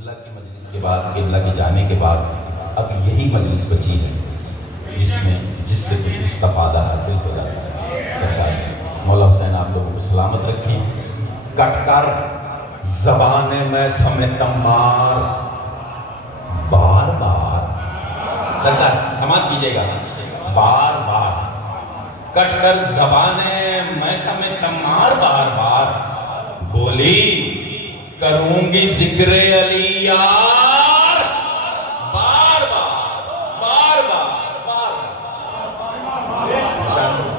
قبلہ کی مجلس کے بعد، قبلہ کے جانے کے بعد اب یہی مجلس بچی ہے جس سے کچھ استفادہ حاصل ہو جاتا ہے۔ سرکار مولا حسین آپ لوگوں کو سلامت رکھیں۔ کٹ کر زبان میں سمیت مار بار بار، سرکار سماعت کیجئے گا، بار بار کٹ کر زبان میں سمیت مار بار بار بولی کروں گی ذکر علی یار بار بار بار بار بار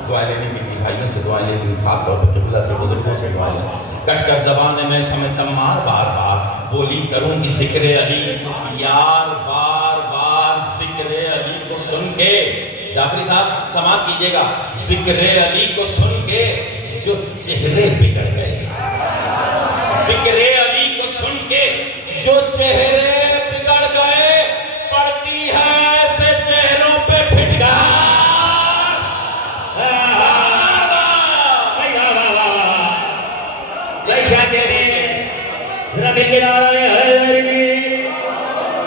دعائیں لینے کی تھی، بھائیوں سے دعائیں لینے کی، خاص طور پر قبلہ سے بزرگوں سے دعائیں لینے۔ کٹ کر زبان میں سمیت مار بار بار بولی کروں گی ذکر علی یار بار بار، ذکر علی کو سن کے، جعفری صاحب سماعت کیجئے گا، ذکر علی کو سن کے جو چہرے بگڑ گئے، ذکر علی کو سن کے جو چہرے بگڑ گئے، پڑتی ہے ایسے چہروں پہ پھٹکار۔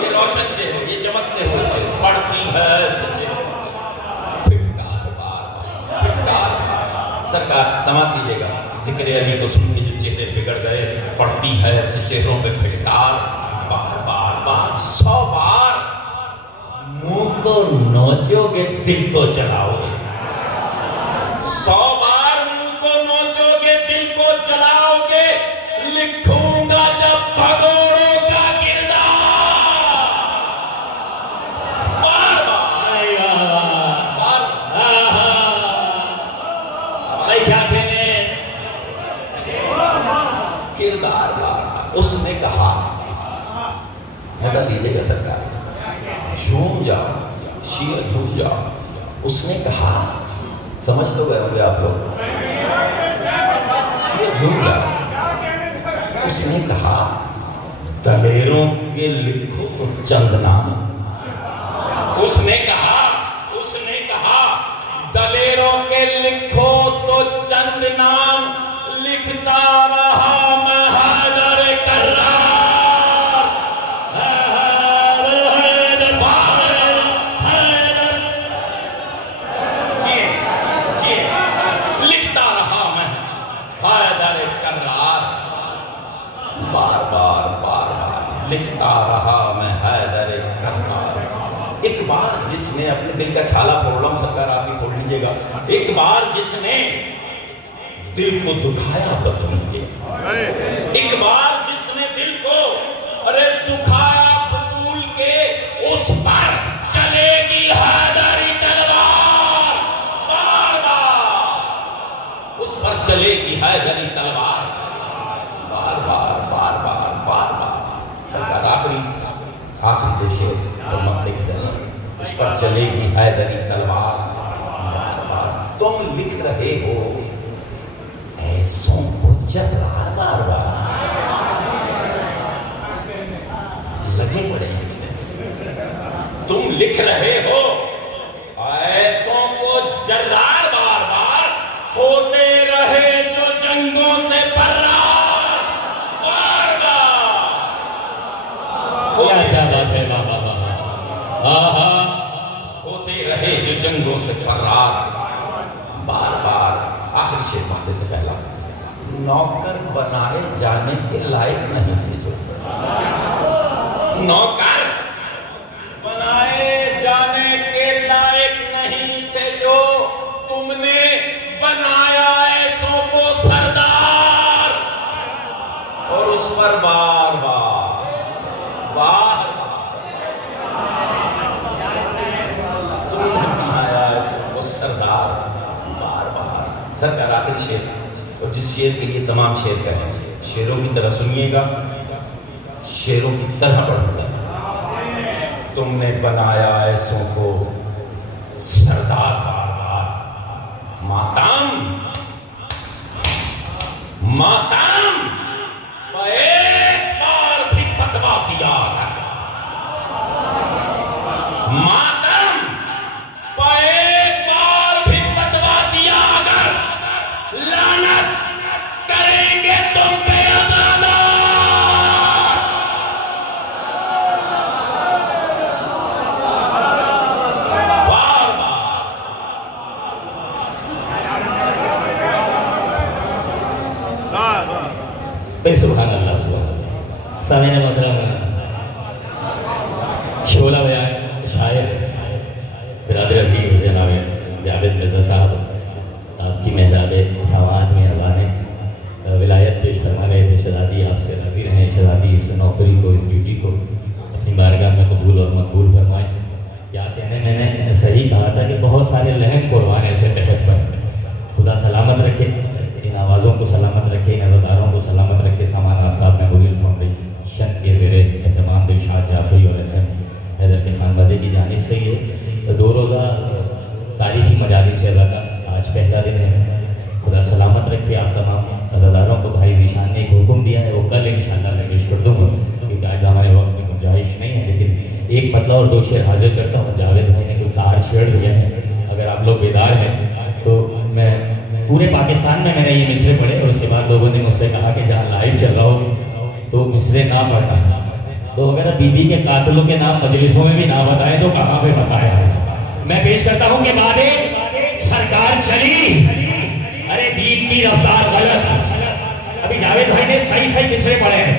یہ روشن چہرے، یہ چمکتے ہوئے چہرے، پڑتی ہے ایسے چہرے پھٹکار بار پھٹکار۔ سرکار سماعت کیجئے گا، ذکر علی کو سن کے جو چہرے بگڑ گئے، پڑتی ہے ایسے چہروں پہ پھٹکار بار بار بار، 100 بار منہ کو نوچو گے دل کو جلاؤ گے، 100 بار منہ کو نوچو گے دل کو جلاؤ گے، لکھوں گا جب بھگوڑوں کا کردار بار بار بار کیا کہنے کردار بار۔ اس نے کہا، مزہ لیجئے گا سرکار، جھوم جاؤ شیعہ جھوم جاؤ، اس نے کہا، سمجھ تو گئے ہوں گے آپ لوگ، شیعہ جھوم جاؤ، اس نے کہا دلیروں کے لکھو تو چند نام، اس نے کہا دلیروں کے لکھو تو چند نام، لکھتا رہا میں حیدر کرار، لکھتا رہا میں حیدر کرار، بار بار بار بار لکھتا رہا میں حیدر کرار۔ ایک بار جس نے اپنے دل کا چھالا پھوڑ رہا ہوں سرکار، آپ بھی پھوڑ لیجئے گا، ایک بار جس نے دل کو دکھایا بطول کے، ایک بار جس نے دل کو دکھایا بطول کے، اس پر چلے گی حیدری تلوار بار بار، اس پر چلے گی حیدری تلوار بار بار بار بار بار بار۔ سرکار آخری تو شعر فرماتے ہیں، اس پر چلے گی حیدری تلوار بار بار، تم لکھ رہے ہو ایسوں کو جرار بار بار، لگے پڑے لکھنے، تم لکھ رہے ہو ایسوں کو جرار بار بار، ہوتے رہے جو جنگوں سے فرار بار بار، کیا بات ہے بابا بابا، ہوتے رہے جو جنگوں سے فرار بار بار۔ آخر شعر پڑھتے سے پہلا، نوکر بنائے جانے کے لائق نہیں تھے جو، نوکر بنائے جانے کے لائق نہیں تھے جو، تم نے بنایا ایسوں کو سردار، اور اس پر بار بار بار تم نے بنایا ایسوں کو سردار بار بار۔ سرکار آخری شعر، اور جس شعر کے لیے تمام شعر کہیں، شعروں کی طرح سنیے گا، شعروں کی طرح پڑھیں گا۔ تم نے بنایا ایسوں کو سردار بار بار، ماتم ماتم ایک بار بھی فتویٰ دیا، ماتم ایک بار بھی فتویٰ دیا، اگر لعنت کریں گے تم پہ عذاب سامعین محترم، شعلہ بیان شاعر برادر عزیز جناب جاوید مرزا صاحب آپ کی محراب سماعت میں اذان ولایت پیش فرما رہے تھے. شہزادی آپ سے راضی رہیں، شہزادی اس نوکری کو، اس ڈیوٹی کو اپنی بارگاہ میں قبول اور مقبول فرمائیں. کیا کہنے، میں نے صحیح کہا تھا کہ بہت سارے لہن قربان ایسے تحت پر. خدا سلامت رکھے، ان آوازوں کو سلامت رکھے، ان عزاداروں کو سلامت رکھے. سامان آفتاب میموریل فاؤنڈیشن کے زیر اہتمام دلشاد جعفری اور ایس ایم حیدر کے خانوادے کی جانب سے یہ 2 روزہ تاریخی مجالس عزا کا آج پہلا دن ہے. خدا سلامت رکھے آپ تمام عزاداروں کو. بھائی ذیشان نے ایک حکم دیا ہے، وہ کل انشاءاللہ میں پیش کر دوں گا کیونکہ آج ہمارے وقت میں گنجائش نہیں ہے، لیکن ایک مطلب اور 2 شعر حاضر کرتا ہوں. جاوید بھائی نے کوئی تار چھیڑ دیا ہے، اگر آپ لوگ بیدار ہیں تو میں پورے پاکستان میں نے یہ مصرے پڑھے اور اس کے بعد لوگوں نے مجھ سے کہا کہ جہاں لائیو چل رہا ہو تو مصرے نہ پڑھنا. تو اگر بی بی کے قاتلوں کے نام مجلسوں میں بھی نہ بتائیں تو کہاں پہ بتایا ہے. میں پیش کرتا ہوں کہ بعدے سرکار چلی، ارے دین کی رفتار غلط. ابھی جاوید بھائی نے صحیح مصرے پڑھے ہیں،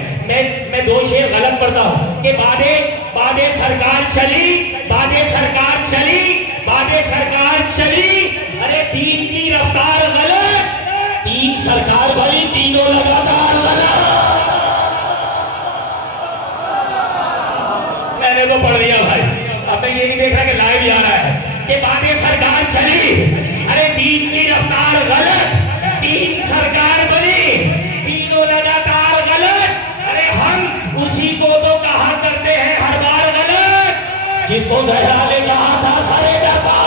میں 2 شعر غلط پڑھتا ہوں کہ بعدے سرکار چلی، بعدے سرکار چلی، بعدے سرکار چلی، ارے دین کی رفتار غلط. 3 سرکار بڑی، تینوں لگاتار غلط. میں نے تو پڑھ دیا بھائی، اب میں یہ نہیں دیکھ رہا کہ لائیو آ رہا ہے کہ بعدے سرکار چلی، ارے دین کی رفتار غلط. 3 سرکار بڑی، تینوں لگاتار غلط. ارے ہم اسی کو تو کہا کرتے ہیں ہر بار غلط جس کو زہرا نے کہا تھا سارے دفعہ.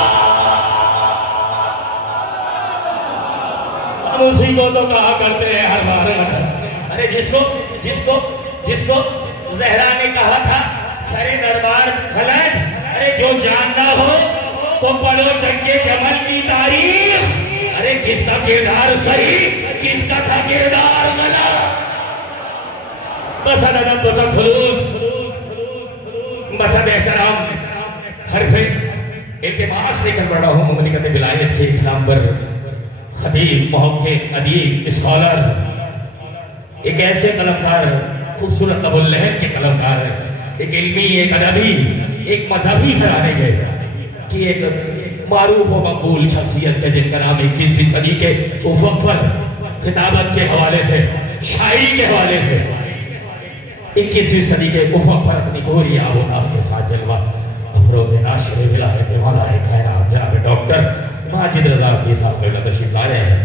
ہم اسی کو تو کہا کرتے ہیں ہر بار غلط. ارے جس کو زہرا نے کہا تھا سارے دربار غلط. ارے جو جاننا ہو تو پڑھو جنگ جمل کی تاریخ. ارے کس کا کردار صحیح، کس کا تھا کردار غلط. بسد ادب، بسد خلوص، بسد احترام، حرف التماس لے کر پڑھ رہا ہوں مملکت ولایت کے 1 نمبر خطیب، محقق، ادیب، اسکالر، ایک ایسے قلمکار، خوبصورت طب اللہن کے قلمکار ہے، ایک علمی، ایک ادبی، ایک مذہبی گھرانے کے کہ ایک معروف و مقبول شخصیت ہے جن کا نام 21ویں صدی کے افق پر خطابت کے حوالے سے، شاعری کے حوالے سے 21ویں صدی کے افق پر اپنی گوری آب و تاب کے ساتھ جلوہ افروز ناشر ولایت مولا کائنات جناب ڈاکٹر ماجد رضا عبدی صاحب قبلہ تشریف لا رہے ہیں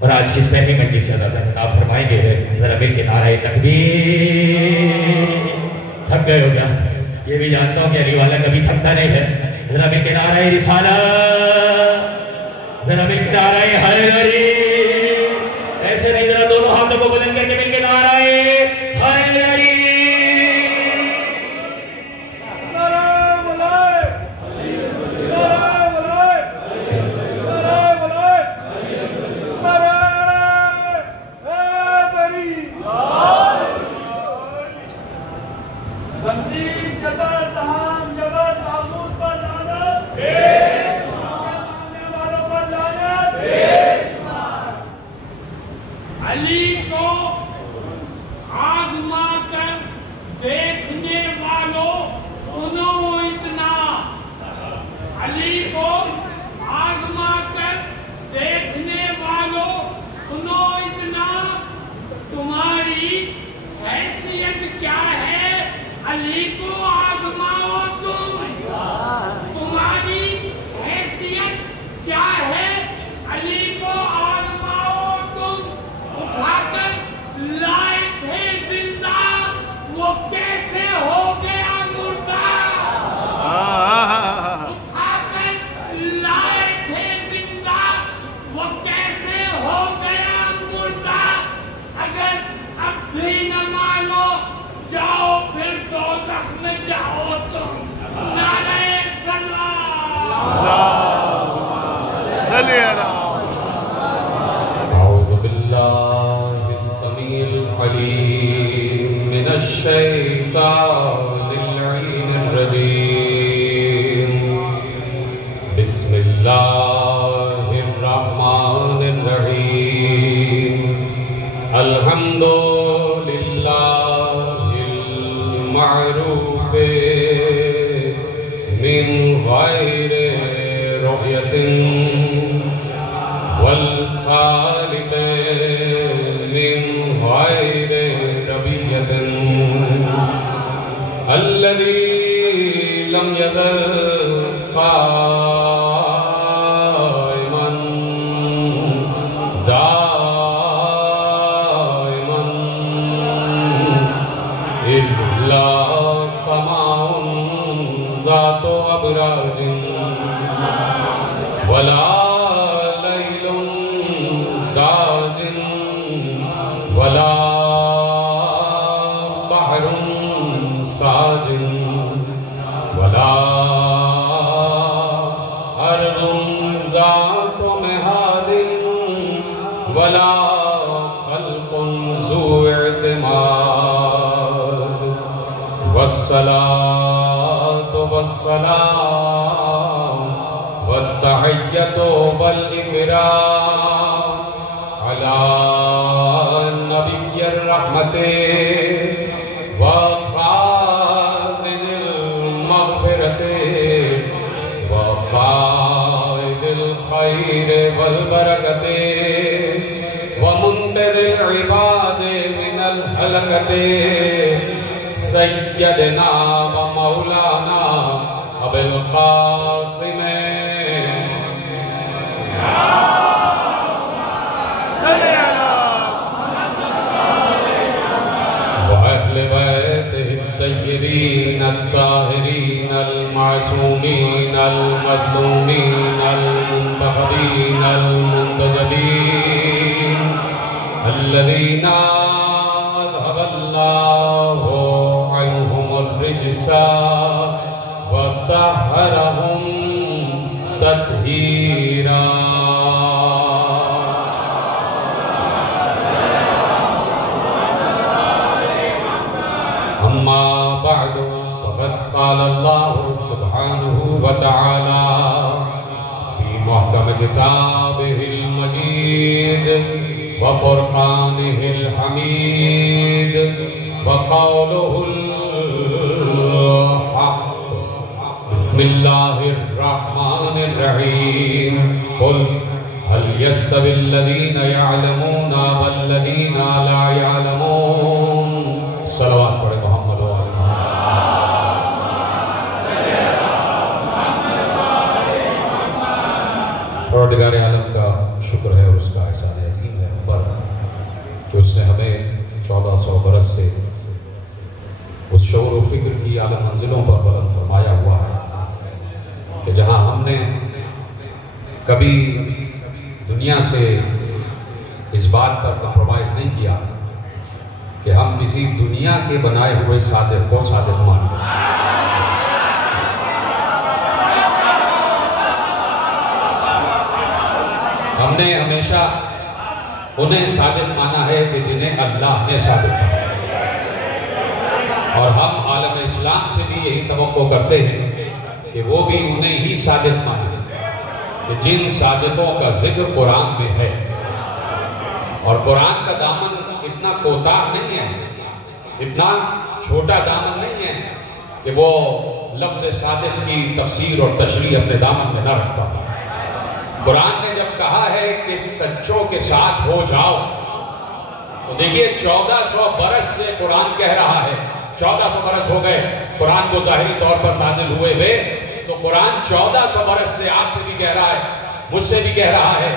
اور آج کس پہلی مجلس سے ازا خطاب فرمائیں گے. ذرا مل کے نعرہ تکبیر. تھک گئے ہو کیا؟ یہ بھی جانتا ہوں کہ علی والا کبھی تھکتا نہیں ہے. ذرا مل کے نعرہ رسالت، ذرا مل کے نعرہ حیدری. ایسے نہیں، ذرا دونوں ہاتھوں کو بلند کر کے مل کے نعرہ حیدری. أعوذ بالله السميع العليم من الشيطان اللعين الرجيم. بسم الله الرحمن الرحيم. الحمد لله بالمعروف من غير رؤية والخالق من غير ربية الذي لم يزل قائما دائما إلا سماء ذات أبراج ولا ليل داج ولا بحر ساج ولا أرض ذات مهاد ولا خلق ذو اعتماد والصلاة والسلام والتحية والإكرام على نبي الرحمة وخازن المغفرة وقائد الخير والبركة ومنقذ العباد من الهلكة سيدنا ومولانا أبي القاسم وأهل بيته الطيبين الطاهرين المعصومين المظلومين المنتخبين المنتجبين الذين أذهب الله عنهم الرجس وطهرهم تطهيرا. أما بعد فقد قال الله سبحانه وتعالى في محكم كتابه المجيد وفرقانه الحميد وقوله الحق بسم الله الرحمن الرحيم قل هل يستوي الذين يعلمون والذين لا يعلمون. صلوات پڑھے محمد و آل محمد. پروردگار عالم کا شکر ہے اور اس کا احسان عظیم ہے ہم پر کہ اس نے ہمیں 1400 برس سے اس شعور و فکر کی اعلی منزلوں پر بلند فرمایا ہوا ہے کہ جہاں ہم نے کبھی دنیا سے اس بات پر کمپرومائز نہیں کیا کہ ہم کسی دنیا کے بنائے ہوئے صادق کو صادق مان لیں. ہم نے ہمیشہ انہیں صادق مانا ہے کہ جنہیں اللہ نے صادق مانا ہے اور ہم عالم اسلام سے بھی یہی توقع کرتے ہیں کہ وہ بھی انہیں ہی صادق مانے کہ جن صادقوں کا ذکر قرآن میں ہے. اور قرآن کا دامن اتنا کوتاہ نہیں ہے، اتنا چھوٹا دامن نہیں ہے کہ وہ لفظ صادق کی تفسیر اور تشریح اپنے دامن میں نہ رکھتا. قرآن نے جب کہا ہے کہ سچوں کے ساتھ ہو جاؤ تو دیکھیے 1400 برس سے قرآن کہہ رہا ہے. 1400 برس ہو گئے قرآن کو ظاہری طور پر نازل ہوئے ہوئے، تو قرآن 1400 برس سے آپ سے بھی کہہ رہا ہے، مجھ سے بھی کہہ رہا ہے،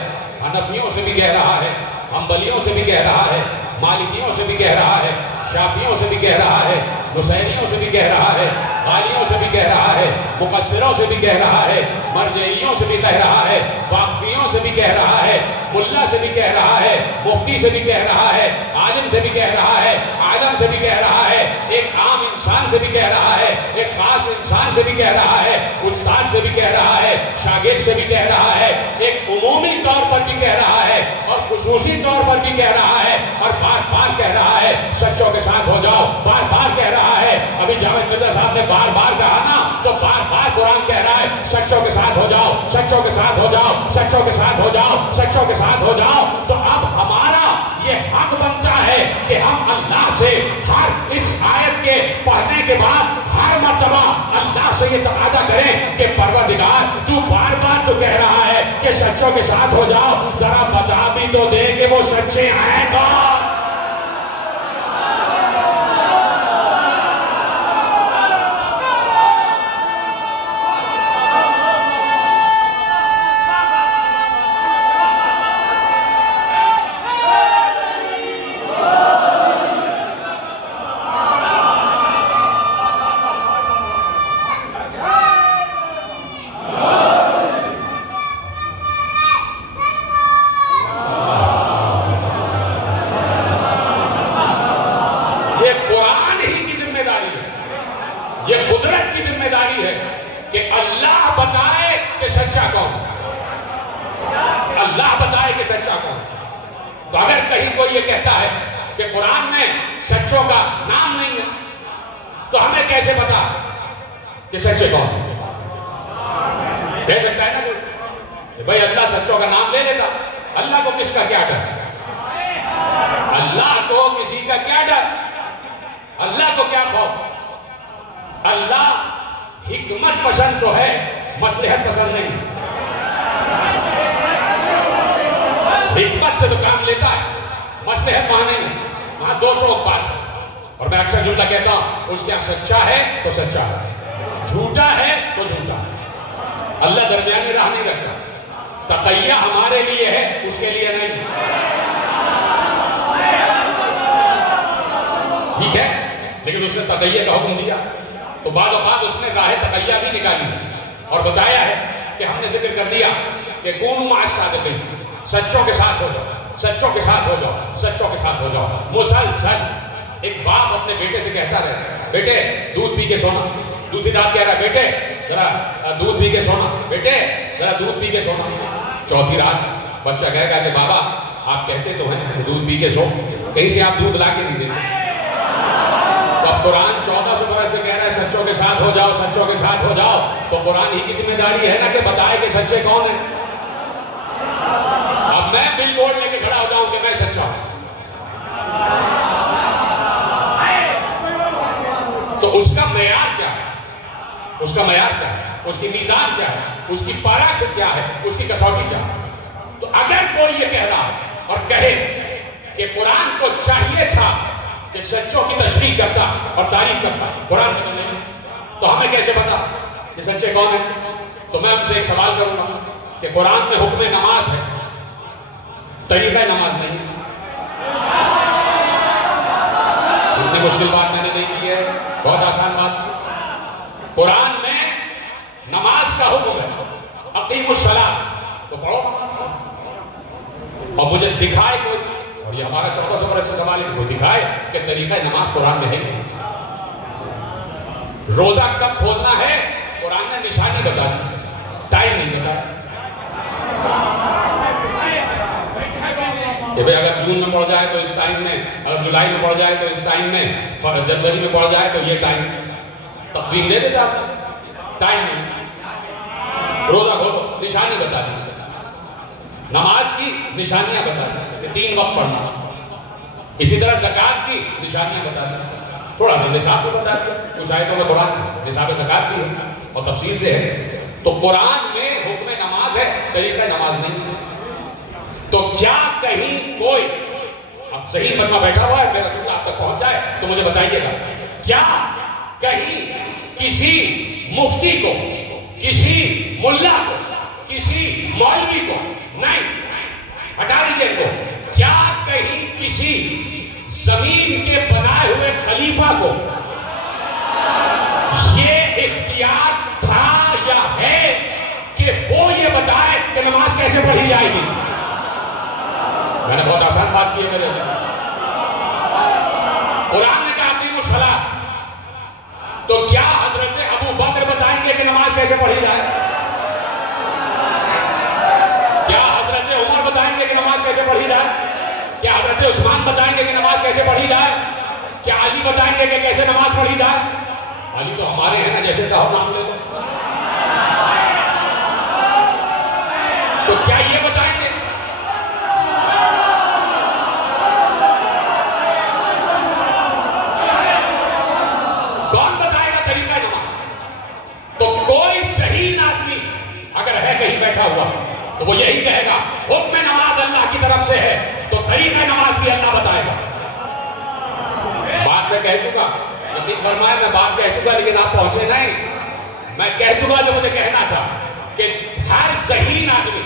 حنفیوں سے بھی کہہ رہا ہے، حنبلیوں سے بھی کہہ رہا ہے، مالکیوں سے بھی کہہ رہا ہے، شافعیوں سے بھی کہہ رہا ہے، نصیریوں سے بھی کہہ رہا ہے، غالیوں سے بھی کہہ رہا ہے، مقصروں سے بھی کہہ رہا ہے، مرجعیوں سے بھی کہہ رہا ہے، واقفیوں سے بھی کہہ رہا ہے، ملا سے بھی کہہ رہا ہے، مفتی سے بھی کہہ رہا ہے، عالم سے بھی کہہ رہا ہے، عالم سے بھی کہہ رہا ہے، ایک عام انسان سے بھی کہہ رہا ہے، ایک خاص انسان سے بھی کہہ رہا ہے، استاد سے بھی کہہ رہا ہے، شاگرد سے بھی کہہ رہا ہے، ایک عمومی طور پر بھی کہہ رہا ہے اور خصوصی طور پر بھی کہہ رہا ہے اور بار بار کہہ رہا ہے سچوں کے ساتھ ہو جاؤ. بار بار کہہ رہا ہے. ابھی جاوید مرزا صاحب نے بار بار کہا نا، تو بار بار قرآن کہہ رہا ہے سچوں کے ساتھ ہو جاؤ، سچوں کے ساتھ ہو جاؤ، سچوں کے ساتھ ہو جاؤ، سچوں کے ساتھ ہو جاؤ. تو اب ہمارا یہ حق بنتا ہے کہ ہم اللہ سے ہر اس آیت کے پڑھنے کے بعد سچوں کے ساتھ ہو جاؤ، ذرا بتا بھی تو دے کہ وہ سچے ہیں کون؟ چوتھی رات بچہ کہے گا کہ بابا آپ کہتے تو ہیں دودھ پی کے سو، کہیں سے آپ دودھ لا کے نہیں دیتے۔ تو اب قرآن 1400 برس سے کہہ رہا ہے سچوں کے ساتھ ہو جاؤ، سچوں کے ساتھ ہو جاؤ، تو قرآن ہی کی ذمہ داری ہے نا کہ بتائے کہ سچے کون ہیں۔ اب میں بل بورڈ لے کے کھڑا ہو جاؤں کہ میں سچا ہوں، تو اس کا معیار کیا ہے؟ اس کا معیار کیا ہے؟ اس کی میزان کیا ہے؟ اس کی پاراکھ کیا ہے؟ اس کی کسوٹی کیا ہے؟ تو اگر کوئی یہ کہہ رہا ہے اور کہے کہ قرآن کو چاہیے تھا کہ سچوں کی تشریح کرتا اور تعریف کرتا، قرآن کو نہیں، تو ہمیں کیسے پتا کہ سچے کون ہیں؟ تو میں ان سے ایک سوال کروں گا کہ قرآن میں حکم نماز ہے، طریقہ نماز نہیں۔ اتنی مشکل بات میں نے نہیں کی ہے، بہت آسان بات۔ قرآن میں نماز کا حکم ہے، اقیم الصلاۃ، تو پڑھو نماز۔ اور مجھے دکھائے کوئی، اور یہ ہمارا 1400 برس سے سوال ہے، کوئی دکھائے کہ طریقہ نماز قرآن میں ہے نہیں۔ روزہ کب کھولنا ہے قرآن نے نشانی بتا دی، ٹائم نہیں بتایا کہ بھئی اگر جون میں پڑ جائے تو اس ٹائم میں، اگر جولائی میں پڑ جائے تو اس ٹائم میں، اور جنوری میں پڑ جائے تو یہ ٹائم۔ تقویم دے دیتے آپ ٹائم نہیں۔ روزہ کھولو، نشانی بتا دی، نماز کی نشانیاں بتا دی، 3 وقت پڑھنا۔ اسی طرح زکوٰۃ کی نشانیاں بتا دی، تھوڑا سا نصاب کو بتا دیا، کچھ آیتوں میں قرآن نصاب زکوٰۃ بھی ہے اور تفصیل سے ہے۔ تو قرآن میں حکم نماز ہے، طریقہ نماز نہیں ہے۔ تو کیا کہیں کوئی، اب صحیح بندہ بیٹھا ہوا ہے، میرا جملہ آپ تک پہنچ جائے تو مجھے بتائیے گا، کیا کہیں کسی مفتی کو، کسی ملا کو، کسی مولوی کو، نہیں ہٹا دیجیے کو، کیا کہیں کسی زمین کے بنائے ہوئے خلیفہ کو یہ اختیار تھا یا ہے کہ وہ یہ بتائے کہ نماز کیسے پڑھی جائے گی؟ میں نے بہت آسان بات کی ہے میرے لیے۔ قرآن نے کہا اقیموا الصلاۃ، تو کیا حضرت ابو بکر بتائیں گے کہ نماز کیسے پڑھی جائے؟ کیا حضرت عمر بتائیں گے کہ نماز کیسے پڑھی جائے؟ کیا حضرت عثمان بتائیں گے کہ نماز کیسے پڑھی جائے؟ کیا علی بتائیں گے کہ کیسے نماز پڑھی جائے؟ علی تو ہمارے ہیں نا، جیسے چاہو نام لے لو۔ تو کیا یہ بتائیں گے؟ کون بتائے گا طریقہ نماز؟ تو کوئی صحیح آدمی اگر ہے کہیں بیٹھا ہوا تو وہ یہی کہے گا حکم نماز اللہ کی طرف سے ہے تو طریقہ نماز بھی اللہ بتائے گا. بات میں کہہ چکا، یقین فرمائے میں بات کہہ چکا لیکن آپ پہنچے نہیں. میں کہہ چکا جو مجھے کہنا تھا کہ ہر ذہین آدمی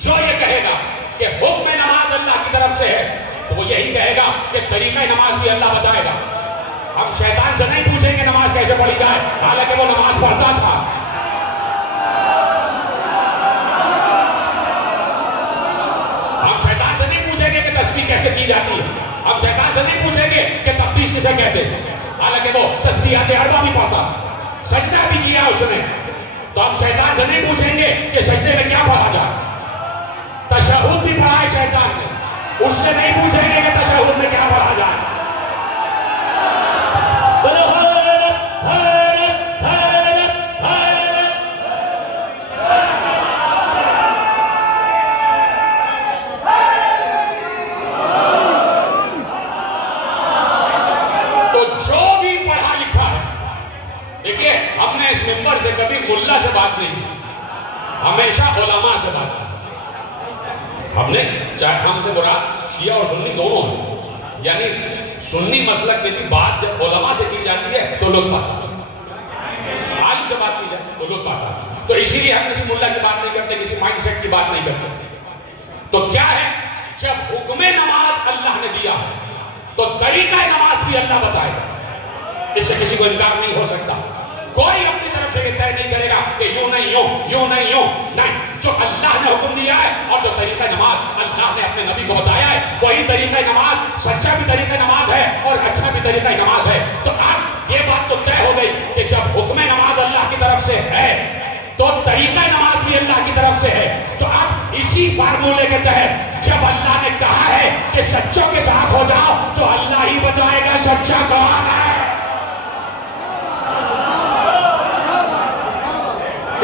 جو یہ کہے گا کہ حکم نماز اللہ کی طرف سے ہے تو وہ یہی کہے گا کہ طریقہ نماز بھی اللہ بتائے گا. ہم شیطان سے نہیں پوچھیں گے نماز کیسے پڑھی جائے، حالانکہ وہ نماز پڑھتا تھا. ہم شیطان سے نہیں پوچھیں گے کہ تسبیح کیسے کی جاتی ہے. ہم شیطان سے نہیں پوچھیں گے کہ تقدیس کسے کہتے ہیں، حالانکہ وہ تسبیحات اربع بھی پڑھتا تھا، سجدہ بھی کیا اس نے. تو ہم شیطان سے نہیں پوچھیں گے کہ سجدے میں کیا پڑھا جائے. تشہد بھی پڑھا ہے شیطان نے، اس سے نہیں پوچھیں گے کہ تشہد میں کیا پڑھا جائے. ممبر سے کبھی ملا سے بات نہیں کی، ہمیشہ علماء سے بات کی. ہم نے چاہے ہم سے مراد شیعہ اور سنی دونوں ہیں، یعنی سنی مسلک میں بھی بات جب علماء سے کی جاتی ہے تو لطف آتا ہے، عالم سے بات کی جائے تو لطف آتا ہے. تو اسی لیے ہم کسی ملا کی بات نہیں کرتے، کسی مائنڈ سیٹ کی بات نہیں کرتے. تو کیا ہے، جب حکم نماز اللہ نے دیا تو طریقہ نماز بھی اللہ بتائے گا. اس سے کسی کو انکار نہیں ہو سکتا. کوئی اپنی طرف سے یہ طے نہیں کرے گا کہ یوں نہیں یوں، یوں نہیں یوں. نہیں، جو اللہ نے حکم دیا ہے اور جو طریقہ نماز اللہ نے اپنے نبی کو بتایا ہے وہی طریقہ نماز سچا بھی طریقہ نماز ہے اور اچھا بھی طریقہ نماز ہے. تو اب یہ بات تو طے ہو گئی کہ جب حکم نماز اللہ کی طرف سے ہے تو طریقہ نماز بھی اللہ کی طرف سے ہے. تو اب اسی فارمولے کے تحت جب اللہ نے کہا ہے کہ سچوں کے ساتھ ہو جاؤ تو اللہ ہی بتائے گا سچا کون ہے.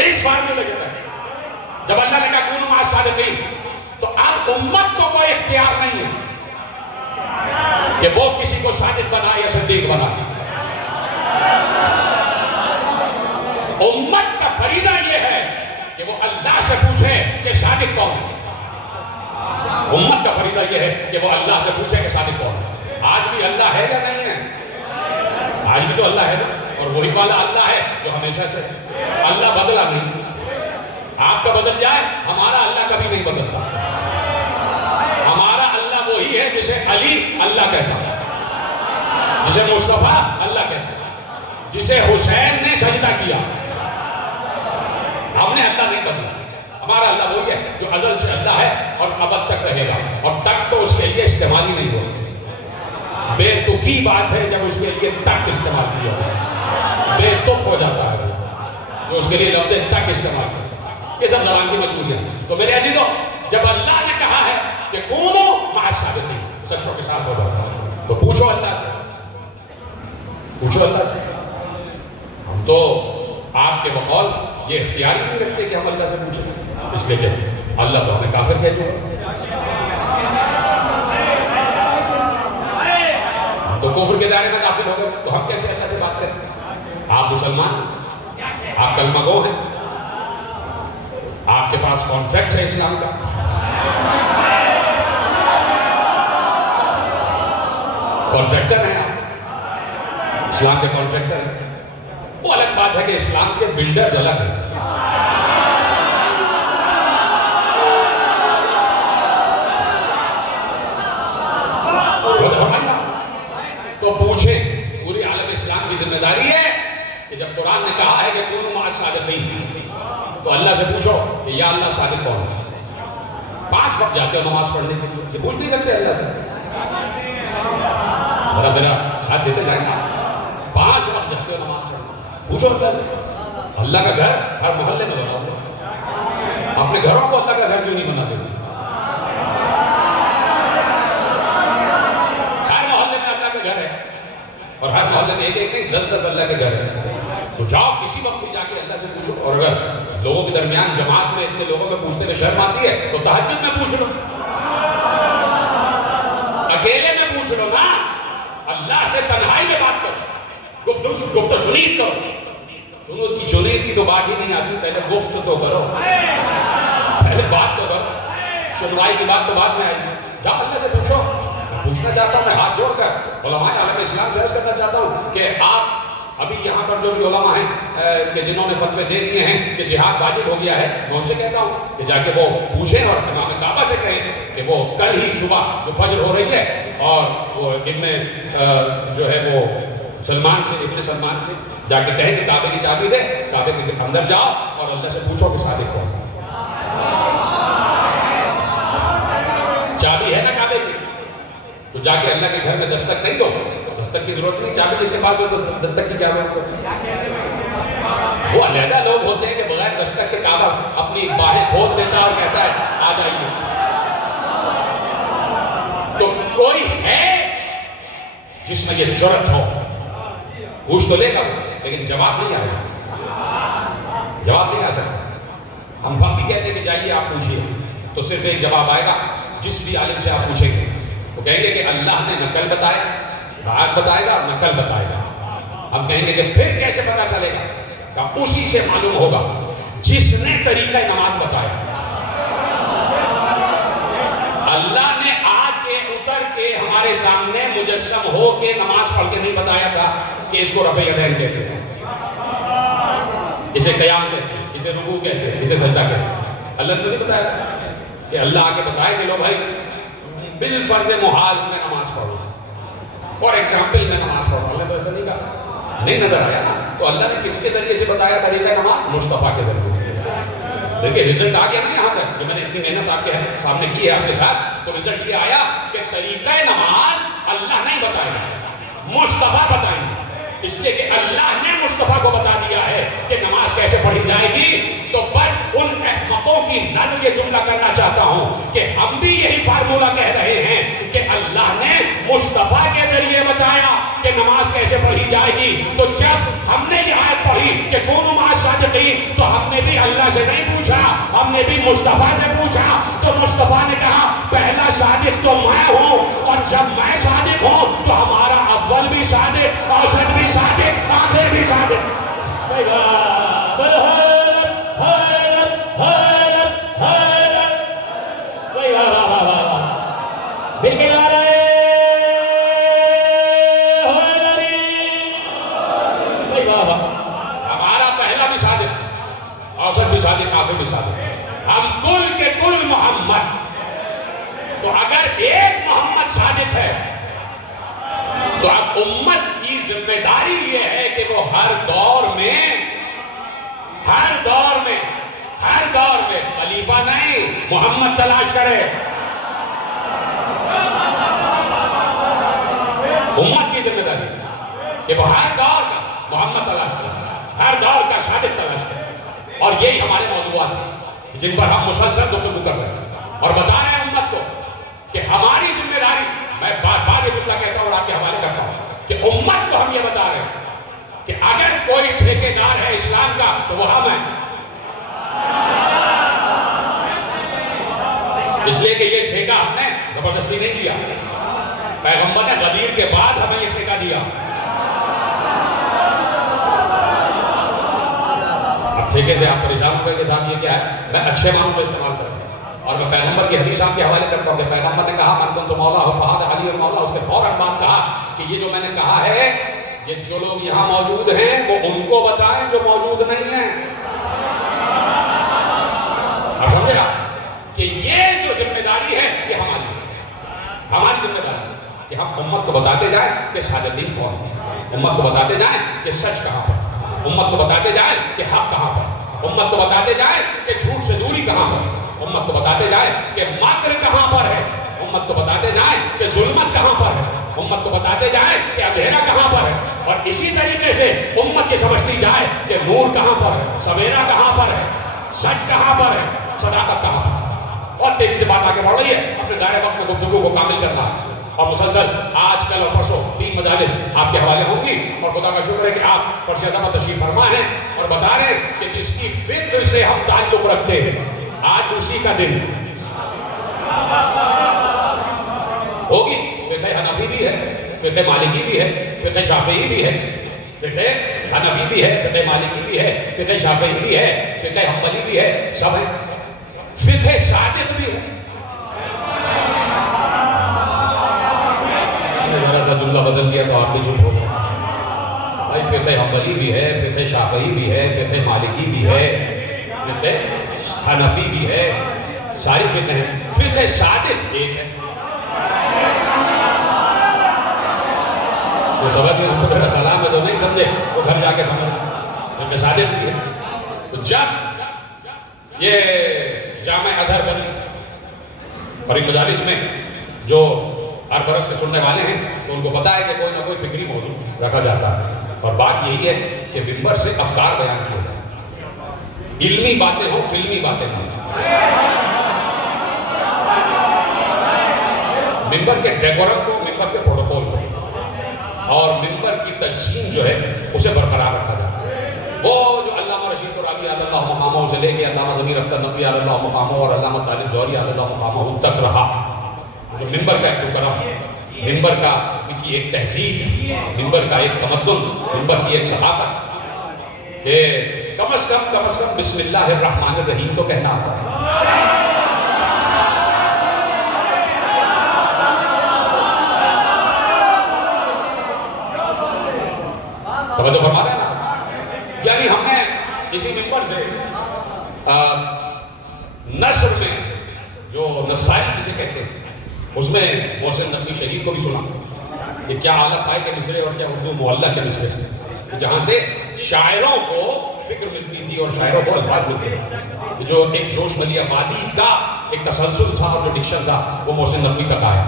اس فارمولے کے تحت جب اللہ نے کہا کونوا مع الصادقین تو اب امت کو کوئی اختیار نہیں ہے کہ وہ کسی کو صادق بنا یا صدیق بنا. امت کا فریضہ یہ ہے کہ وہ اللہ سے پوچھے کہ صادق کون ہے. امت کا فریضہ یہ ہے کہ وہ اللہ سے پوچھے کہ صادق کون ہے. آج بھی اللہ ہے یا نہیں ہے؟ آج بھی تو اللہ ہے اور وہی والا اللہ ہے جو ہمیشہ سے. اللہ بدلا نہیں. آپ کا بدل جائے ہمارا اللہ کبھی نہیں بدلتا. ہمارا اللہ وہی ہے جسے علی اللہ کہتا ہے، جسے مصطفیٰ اللہ کہتا ہے، جسے حسین نے سجدہ کیا. ہم نے اللہ نہیں بدلا. ہمارا اللہ وہی ہے جو ازل سے اللہ ہے اور ابد تک رہے گا. اور تک تو اس کے لیے استعمال ہی نہیں ہوتا. بے تکی بات ہے جب اس کے لیے تک استعمال کیا ہوتا ہے. بے تک ہو جاتا ہے جو اس کے لیے لفظ تک استعمال کرتا ہے. یہ سب زبان کی مجبوری ہے. تو میرے عزیزو، جب اللہ نے کہا ہے کہ کونوا مع الصادقین، سچوں کے ساتھ ہو جاتا ہے، تو پوچھو اللہ سے. پوچھو اللہ سے. ہم تو آپ کے بقول یہ اختیار ہی نہیں رکھتے کہ ہم اللہ سے پوچھیں، اس لیے کہ اللہ تو ہمیں کافر کہہ چکا. ہم تو کفر کے دائرے میں داخل ہو گئے تو ہم کیسے اللہ سے بات کرتے ہیں؟ آپ مسلمان، آپ کلمہ گو ہیں، آپ کے پاس کانٹریکٹ ہے اسلام کا. کانٹریکٹر ہیں آپ، اسلام کے کانٹریکٹر ہیں. وہ الگ بات ہے کہ اسلام کے بلڈرز الگ ہیں. تو پوچھیں. پوری عالم اسلام کی ذمہ داری ہے کہ جب قرآن نے کہا ہے کہ کونوا مع الصادقین تو اللہ سے پوچھو کہ یا اللہ صادق کون ہے. 5 وقت جاتے ہو نماز پڑھنے کے لیے، یہ پوچھ نہیں سکتے اللہ سے؟ ذرا میرا ساتھ دیتے جائیں گا. 5 وقت جاتے ہو نماز پڑھنے، پوچھو اللہ سے. اللہ کا گھر ہر محلے میں بنا ہوا. اپنے گھروں کو اللہ کا گھر کیوں نہیں بنا دیتے؟ ہر محلے میں اللہ کا گھر ہے اور ہر محلے میں ایک نہیں 10 اللہ کے گھر ہے. تو جاؤ کسی وقت بھی جا کے اللہ سے پوچھو. اور اگر لوگوں کے درمیان جماعت میں اتنے لوگوں میں پوچھنے میں شرم آتی ہے تو تہجد میں پوچھ لو، اکیلے میں پوچھ لو نا. اللہ سے تنہائی میں بات کرو، گفتگو شنید کرو. سنو کی شنید کی تو بات ہی نہیں آتی. پہلے گفت تو کرو، پہلے بات تو کرو. شنوائی کی بات تو بعد میں آئی، جاؤ اللہ سے پوچھو۔ میں پوچھنا چاہتا ہوں، میں ہاتھ جوڑ کر علماء عالم اسلام سے عرض کرنا چاہتا ہوں کہ آپ ابھی یہاں پر جو بھی علماء ہیں کہ جنہوں نے فتوے دے دیے ہیں کہ جہاد واجب ہو گیا ہے، میں ان سے کہتا ہوں کہ جا کے وہ پوچھیں اور امام کعبہ سے کہیں کہ وہ کل ہی صبح جو فجر ہو رہی ہے اور وہ ابن جو ہے وہ ابن سلمان سے جا کے کہیں کہ کعبے کی چابی دے، کعبے کے اندر جاؤ اور اللہ سے پوچھو کہ صادق کون، چابی ہے نا کعبے کی، تو جا کے اللہ کے گھر میں دستک نہیں دو، دستک کی ضرورت نہیں، چابی جس کے پاس ہو تو دستک کی کیا ضرورت ہوتی ہے؟ وہ علیحدہ لوگ ہوتے ہیں کہ بغیر دستک کے کعبہ اپنی باہیں کھول دیتا ہے اور کہتا ہے آ جائیے۔ تو کوئی ہے جس میں یہ جرأت ہو، پوچھ تو لے گا لیکن جواب نہیں آئے گا، جواب نہیں آ سکتا۔ ہم بھی کہتے ہیں کہ جائیے آپ پوچھئے، تو صرف ایک جواب آئے گا، جس بھی عالم سے آپ پوچھیں گے وہ کہیں گے کہ اللہ نے نقل بتایا، بات بتائے گا، نقل بتائے گا۔ ہم کہیں گے کہ پھر کیسے پتا چلے گا؟ کہ اسی سے معلوم ہوگا جس نے طریقہ نماز بتایا۔ اللہ نے آ کے اتر کے ہمارے سامنے مجسم ہو کے نماز پڑھ کے نہیں بتایا تھا کہ اس کو رفع یدین کہتے ہیں، اسے قیام کہتے ہیں، اسے رکوع کہتے ہیں، اسے سجدہ کہتے ہیں۔ اللہ نے نہیں بتایا کہ اللہ آ کے بتائے کہ لو بھائی بالفرض محال میں نماز پڑھوں، فار ایگزامپل میں نماز پڑھوں، اللہ تو ایسا نہیں کہا، نہیں نظر آیا نا، تو اللہ نے کس کے ذریعے سے بتایا طریقہ نماز؟ مصطفیٰ کے ذریعے سے۔ دیکھیں رزلٹ آ گیا نا یہاں تک، جو میں نے اتنی محنت آپ کے سامنے کی ہے آپ کے ساتھ، تو رزلٹ یہ آیا کہ طریقہ نماز اللہ نہیں بتائے گا، مصطفیٰ بتائیں گے، اس لیے کہ اللہ نے مصطفیٰ کو بتا دیا ہے کہ نماز کیسے پڑھی جائے گی۔ تو بس ان احمقوں کی نظر یہ جملہ کرنا چاہتا ہوں کہ ہم بھی یہی فارمولہ کہہ رہے ہیں کہ اللہ نے مصطفیٰ کے ذریعے بتایا کہ نماز کیسے پڑھی جائے گی۔ تو جب ہم نے یہ آیت پڑھی کہ کونوا مع الصادقین، تو ہم نے بھی اللہ سے نہیں پوچھا، ہم نے بھی مصطفیٰ سے پوچھا۔ تو مصطفیٰ نے کہا پہلا صادق تو میں ہوں، اور جب میں صادق ہوں تو ہمارا اول بھی صادق، اوسط بھی صادق، آخر بھی صادق۔ ہمارا پہلا بھی صادق، اوسط بھی صادق، آخر بھی صادق، ہم کل کے کل محمد۔ تو اگر ایک محمد صادق ہے تو اب امت کی ذمہ داری یہ ہے کہ وہ ہر دور میں خلیفہ نہیں محمد تلاش کرے۔ امت کی ذمہ داری کہ وہ ہر دور کا محمد تلاش کرے، ہر دور کا صادق تلاش کرے۔ اور یہی ہمارے موضوعات ہیں جن پر ہم مسلسل گفتگو کر رہے ہیں اور بتا رہے ہیں امت کو کہ ہماری ذمہ داری، میں بار بار یہ جملہ کہتا ہوں اور آپ کے حوالے کرتا ہوں کہ امت کو ہم یہ بتا رہے ہیں کہ اگر کوئی ٹھیکیدار ہے اسلام کا تو وہ ہم ہیں، اس لیے کہ یہ ٹھیکہ ہم نے زبردستی نہیں دیا، پیغمبر نے غدیر کے بعد ہمیں یہ ٹھیکہ دیا۔ اب ٹھیکے سے آپ پریشان ہوئے کہ صاحب یہ کیا ہے؟ میں اچھے معنوں میں استعمال کرتا ہوں اور میں پیغمبر کی حدیث آپ کے حوالے کرتا ہوں کہ پیغمبر نے کہا من کنت مولا فہذا علی مولا، اس کے فوراً بعد کہا کہ یہ جو میں نے کہا ہے یہ جو لوگ یہاں موجود ہیں وہ ان کو بتائیں جو موجود نہیں ہیں۔ آپ سمجھے گا کہ یہ جو ذمہ داری ہے یہ ہماری ذمہ داری ہے کہ ہم امت کو بتاتے جائیں کہ صادقین کون ہیں، امت کو بتاتے جائیں کہ سچ کہاں پر، امت کو بتاتے جائیں کہ حق کہاں پر، امت کو بتاتے جائیں کہ جھوٹ سے دوری کہاں پر، امت کو بتاتے جائیں کہ مکر کہاں پر ہے، امت کو بتاتے جائیں کہ ظلمت کہاں پر ہے، امت کو بتاتے جائیں کہ اندھیرا کہاں پر ہے، اور اسی طریقے سے امت یہ سمجھتی جائے کہ نور کہاں پر ہے، سویرا کہاں پر ہے، سچ کہاں پر ہے، صداقت کہاں پر ہے۔ اور تیزی سے بات آگے بڑھ رہی ہے، اپنے دائرے وقت میں گفتگو کو کامل کرنا ہے اور مسلسل آج کل اور پرسوں 3 مجالس آپ کے حوالے ہوں گی، اور خدا کا شکر ہے کہ آپ پرچہ دمہ تشریف فرما ہیں اور بتا رہے ہیں کہ جس کی فکر سے ہم تعلق رکھتے ہیں آج اسی کا دن ہوگی۔ فقہ حنفی بھی ہے، فقہ مالکی بھی ہے، فقہ شافعی بھی ہے، فقہ حنفی بھی ہے، فقہ مالکی بھی ہے، فقہ شافعی بھی ہے، فقہ حنبلی بھی ہے، سب ہے۔ فقہ صادق بھی ہے، بدل دیا تو آپ بھی چپ ہو گئے. بھائی فقہ حنبلی بھی ہے, فقہ شافعی بھی ہے, فقہ مالکی بھی ہے, فقہ حنفی بھی ہے, ساری فقہ ہیں. فقہ صادق ایک ہے. جو سمجھ کے ان کو میرا سلام ہے تو نہیں سمجھے, وہ گھر جا کے سمجھ. فقہ صادق بھی ہے. تو جب یہ جامع ازہر بنی اور ان مجالس میں جو ہر برس کے سننے والے ہیں تو ان کو پتا ہے کہ کوئی نہ کوئی فکری موضوع رکھا جاتا ہے, اور بات یہی ہے کہ منبر سے افکار بیان کیے جائیں, علمی باتیں ہوں, فلمی باتیں ہوں. منبر کے ڈیکورم کو, منبر کے پروٹوکول کو اور منبر کی تجسیم جو ہے اسے برقرار رکھا جاتا ہے. وہ جو علامہ رشید الرابی علی اللہ مقامہ سے لے کے علامہ ضمیر اختر نقوی علی اللہ مقامہ اور علامہ طالب جوہری علی اللہ مقامہ تک رہا, جو منبر کا ایک ٹکڑا, منبر کا کی ایک تہذیب, منبر کا ایک تمدن, منبر کی ایک ثقافت کہ کم از کم بسم اللہ الرحمن الرحیم تو کہنا آتا ہے. توجہ فرما رہے ہیں نا. یعنی ہم نے اسی منبر سے نثر میں جو نصائی جسے کہتے ہیں اس میں محسن نقوی شہید کو بھی سنا کہ کیا اعلیٰ پائے کے مصرے اور کیا اردو محلہ کے مصرے, جہاں سے شاعروں کو فکر ملتی تھی اور شاعروں کو الفاظ ملتے تھے. جو ایک جوش ملی آبادی کا ایک تسلسل تھا اور جو ڈکشن تھا وہ محسن نقوی تک آیا,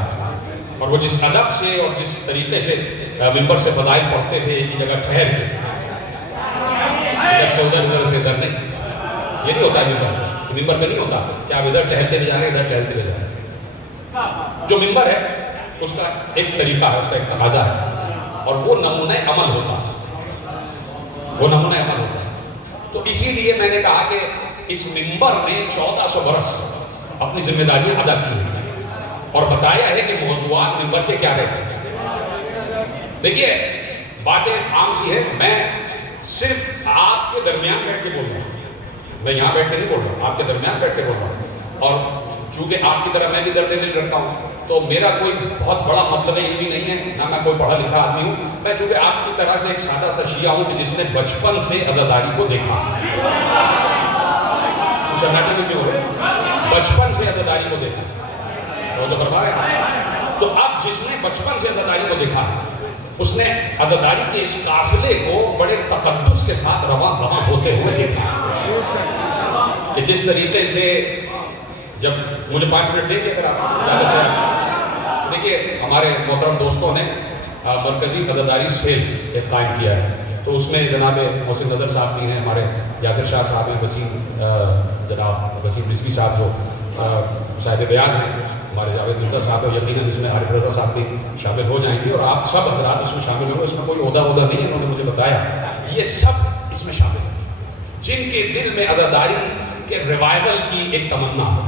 اور وہ جس ادب سے اور جس طریقے سے منبر سے فضائل پڑھتے تھے ایک ہی جگہ ٹھہر کے, ادھر سے ادھر سے ادھر نہیں. یہ نہیں ہوتا ہے منبر, منبر میں نہیں ہوتا کہ آپ ادھر ٹہلتے بھی جا رہے ہیں ادھر ٹہلتے بھی جا رہے ہیں. جو منبر ہے اس کا ایک طریقہ ہے, اس کا ایک تقاضا ہے, اور وہ نمونہ عمل ہوتا ہے, وہ نمونہ عمل ہوتا ہے. تو اسی لیے میں نے کہا کہ اس منبر نے 1400 برس اپنی ذمہ داریاں ادا کی ہیں اور بتایا ہے کہ موضوعات منبر کے کیا رہتے ہیں. دیکھیے باتیں عام سی ہے, میں صرف آپ کے درمیان بیٹھ کے بول رہا ہوں, میں یہاں بیٹھ کے نہیں بول رہا ہوں, آپ کے درمیان بیٹھ کے بول رہا ہوں. اور چونکہ آپ کی طرح میں بھی درد دل رکھتا ہوں تو میرا کوئی بہت بڑا مطلب علمی نہیں ہے, نہ میں کوئی پڑھا لکھا آدمی ہوں. میں چونکہ آپ کی طرح سے ایک سادہ سا شیعہ ہوں کہ جس نے بچپن سے عزاداری کو دیکھا. شرناٹی میں کیوں ہو رہے, بچپن سے عزاداری کو دیکھا, وہ تو کروا رہے ہیں. تو اب جس نے بچپن سے عزاداری کو دیکھا اس نے عزاداری کے اس قافلے کو بڑے تقدس کے ساتھ رواں ہوتے ہوئے دیکھا کہ جس طریقے سے, جب مجھے 5 منٹ دیں گے اگر آپ دیکھیے, ہمارے محترم دوستوں نے مرکزی عزاداری سیل قائم کیا ہے, تو اس میں جناب محسن نظر صاحب بھی ہیں, ہمارے یاسر شاہ صاحب ہیں, وسیم جناب وسیم رضوی صاحب جو صاحب بیاض ہیں, ہمارے جاوید مرزا صاحب ہیں, یقیناً اس میں عارف رضا صاحب بھی شامل ہو جائیں گے, اور آپ سب حضرات اس میں شامل ہوں گے. اس میں کوئی عہدہ نہیں ہے, انہوں نے مجھے بتایا یہ سب اس میں شامل ہیں جن کے دل میں عزاداری کے ریوائول کی ایک تمنا ہے,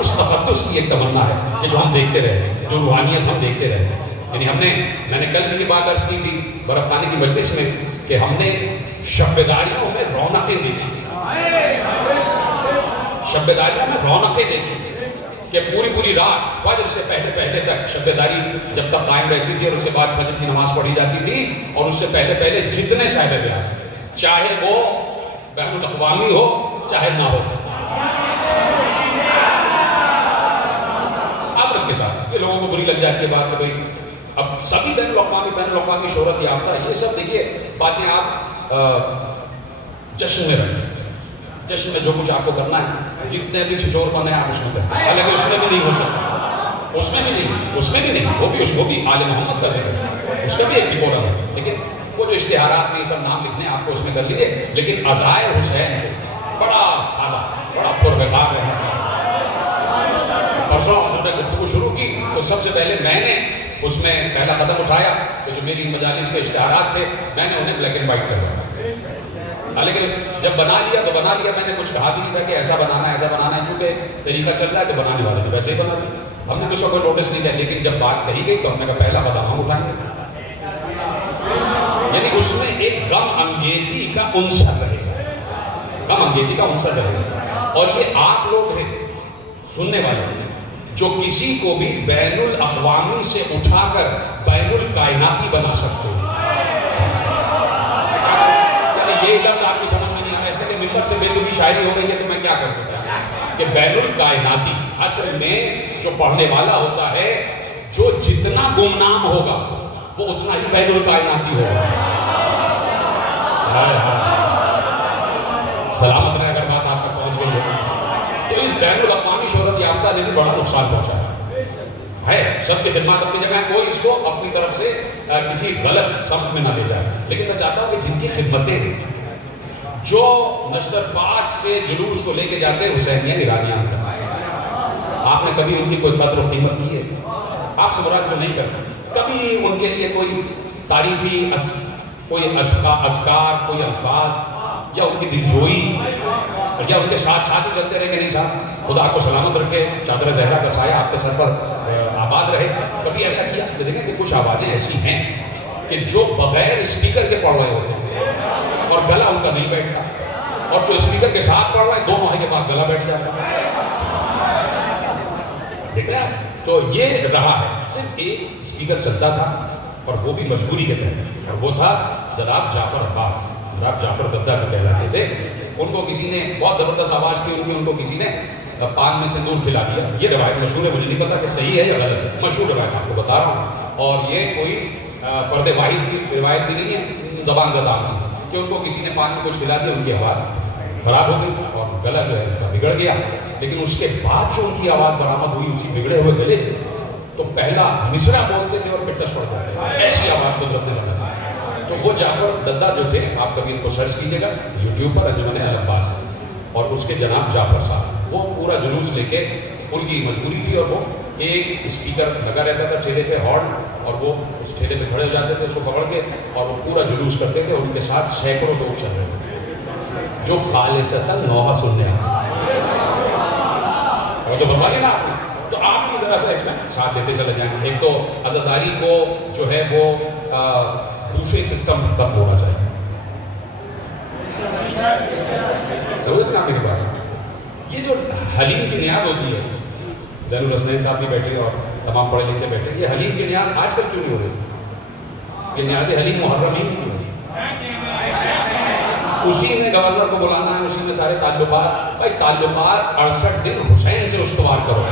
اس تقدس کی ایک تمنا ہے کہ جو ہم دیکھتے رہے, جو روحانیت ہم دیکھتے رہے. یعنی میں نے کل بھی یہ بات عرض کی تھی برف خانے کی مجلس میں کہ ہم نے شبیداریوں میں رونقیں دیکھی, شبیداریوں میں رونقیں دیکھی کہ پوری رات فجر سے پہلے تک شبیداری جب تک قائم رہتی تھی, اور اس کے بعد فجر کی نماز پڑھی جاتی تھی, اور اس سے پہلے جتنے صاحب بیاض, چاہے وہ بین الاقوامی ہو چاہے نہ ہو, آفرت کے ساتھ. یہ لوگوں کو بری لگ جاتی ہے بات کہ بھئی اب سبھی بین الاقوامی شہرت یافتہ, یہ سب دیکھیے باتیں آپ جشن میں رکھیں, جشن میں جو کچھ آپ کو کرنا ہے, جتنے بھی چھچور پن ہیں آپ اس میں کریں, حالانکہ اس میں بھی نہیں ہو سکتا, اس میں بھی نہیں, وہ بھی آل محمد کا ذکر ہے, اس کا بھی ایک ڈیکورم ہے. لیکن وہ جو اشتہارات میں یہ سب نام لکھنے آپ کو اس میں کر لیجیے, لیکن عزائے حسین بڑا سادہ, بڑا پروقار رہنا چاہیے. پرسوں جب میں گفتگو شروع کی تو سب سے پہلے میں نے اس میں پہلا قدم اٹھایا کہ جو میری مجالس کے اشتہارات تھے میں نے انہیں بلیک اینڈ وائٹ کروایا. لیکن جب بنا لیا تو بنا لیا, میں نے کچھ کہا بھی نہیں تھا کہ ایسا بنانا ہے, چونکہ طریقہ چل رہا ہے تو بنانے والے نے ویسے ہی بنا دیا, ہم نے کسی کو کوئی نوٹس نہیں دیا. لیکن جب بات کہی گئی تو ہم نے کہا پہلا قدم ہم اٹھائیں گے. یعنی اس میں ایک غم انگیزی کا عنصر رہے گا, غم انگیزی کا عنصر رہے گا. اور یہ آپ لوگ ہیں سننے والے, جو کسی کو بھی بین الاقوامی سے اٹھا کر بین الکائناتی بنا سکتے ہیں. یعنی یہ لفظ آپ کی سمجھ میں نہیں آ رہا ہے، اس کے ممبر سے بے دلی شاعری ہو رہی ہے تو میں کیا کروں کہ بین الکائناتی اصل میں جو پڑھنے والا ہوتا ہے جو جتنا گمنام ہوگا وہ اتنا ہی بین الکائناتی ہوگا. سلامت رہے اگر بات آپ تک پہنچ گئی ہے. تو اس بین الاقوامی شہرت یافتہ نے بھی بڑا نقصان پہنچا ہے. سب کی خدمات اپنی جگہ ہے، کوئی اس کو اپنی طرف سے کسی غلط سمت میں نہ لے جائے. لیکن میں چاہتا ہوں کہ جن کی خدمتیں ہیں، جو نشتر پاک سے جلوس کو لے کے جاتے ہیں حسینیہ ایرانیہ تک، آپ نے کبھی ان کی کوئی قدر و قیمت کی ہے؟ آپ سے مراد کو نہیں کرتا. کبھی ان کے لیے کوئی تعریفی کوئی اذکار، کوئی الفاظ یا ان کی دلجوئی یا ان کے ساتھ ساتھ ہی چلتے رہے کہ نہیں صاحب خدا آپ کو سلامت رکھے، چادر زہرا کا سایہ آپ کے سر پر آباد رہے، کبھی ایسا کیا؟ تو دیکھیں کہ کچھ آوازیں ایسی ہیں کہ جو بغیر اسپیکر کے پڑھ رہے ہوتے ہیں اور گلا ان کا نہیں بیٹھتا، اور جو اسپیکر کے ساتھ پڑھ رہا ہے 2 ماہ کے بعد گلا بیٹھ جاتا. دیکھ رہے ہیں؟ تو یہ رہا ہے. صرف ایک اسپیکر چلتا تھا اور وہ بھی مجبوری کے تحت، اور وہ تھا جناب جعفر عباس. جناب جعفر ددہ جو کہلاتے تھے، ان کو کسی نے بہت زبردست آواز کی، ان کو کسی نے پان میں سندور کھلا دیا. یہ روایت مشہور ہے، مجھے نہیں پتا کہ صحیح ہے یا غلط ہے، مشہور روایت آپ کو بتا رہا ہوں. اور یہ کوئی فرد واحد کی روایت بھی نہیں ہے، زبان زدان تھی کہ ان کو کسی نے پان میں کچھ کھلا دیا، ان کی آواز خراب ہو گئی اور گلا جو ہے ان کا بگڑ گیا. لیکن اس کے بعد جو ان کی آواز برآمد ہوئی اسی بگڑے ہوئے گلے سے، تو پہلا مصرع بولتے تھے اور پھر ٹچ پڑتا تھا، ایسی آواز قدرت نے لگا. تو وہ جعفر ددہ جو تھے، آپ کبھی ان کو سرچ کیجیے گا یوٹیوب پر، انجمن العباس، اور اس کے جناب جعفر صاحب، وہ پورا جلوس لے کے، ان کی مجبوری تھی اور وہ ایک اسپیکر لگا رہتا تھا ٹھیلے پہ ہارن، اور وہ اس ٹھیلے پہ کھڑے ہو جاتے تھے اس کو پکڑ کے، اور وہ پورا جلوس کرتے تھے. ان کے ساتھ سینکڑوں لوگ چل رہے تھے جو خالصتاً نوحہ سننے آتے اور جو بنوا لینا آپ نے. تو آپ بھی ذرا سا اس میں ساتھ دیتے چلے جائیں. ایک تو عزاداری کو جو ہے وہ دوسرے سسٹم ختم ہونا چاہیے. سمجھنا میری بات. یہ جو حلیم کی نیاز ہوتی ہے، زین الحسنین صاحب بھی بیٹھے اور تمام پڑھے لکھے بیٹھے، یہ حلیم کی نیاز آج کل کیوں نہیں ہو رہی؟ یہ نیاز حلیم محرم ہی نہیں ہو رہی. اسی نے گورنر کو بلانا ہے، اسی نے سارے تعلقات. بھائی تعلقات 68 دن حسین سے استوار کرو.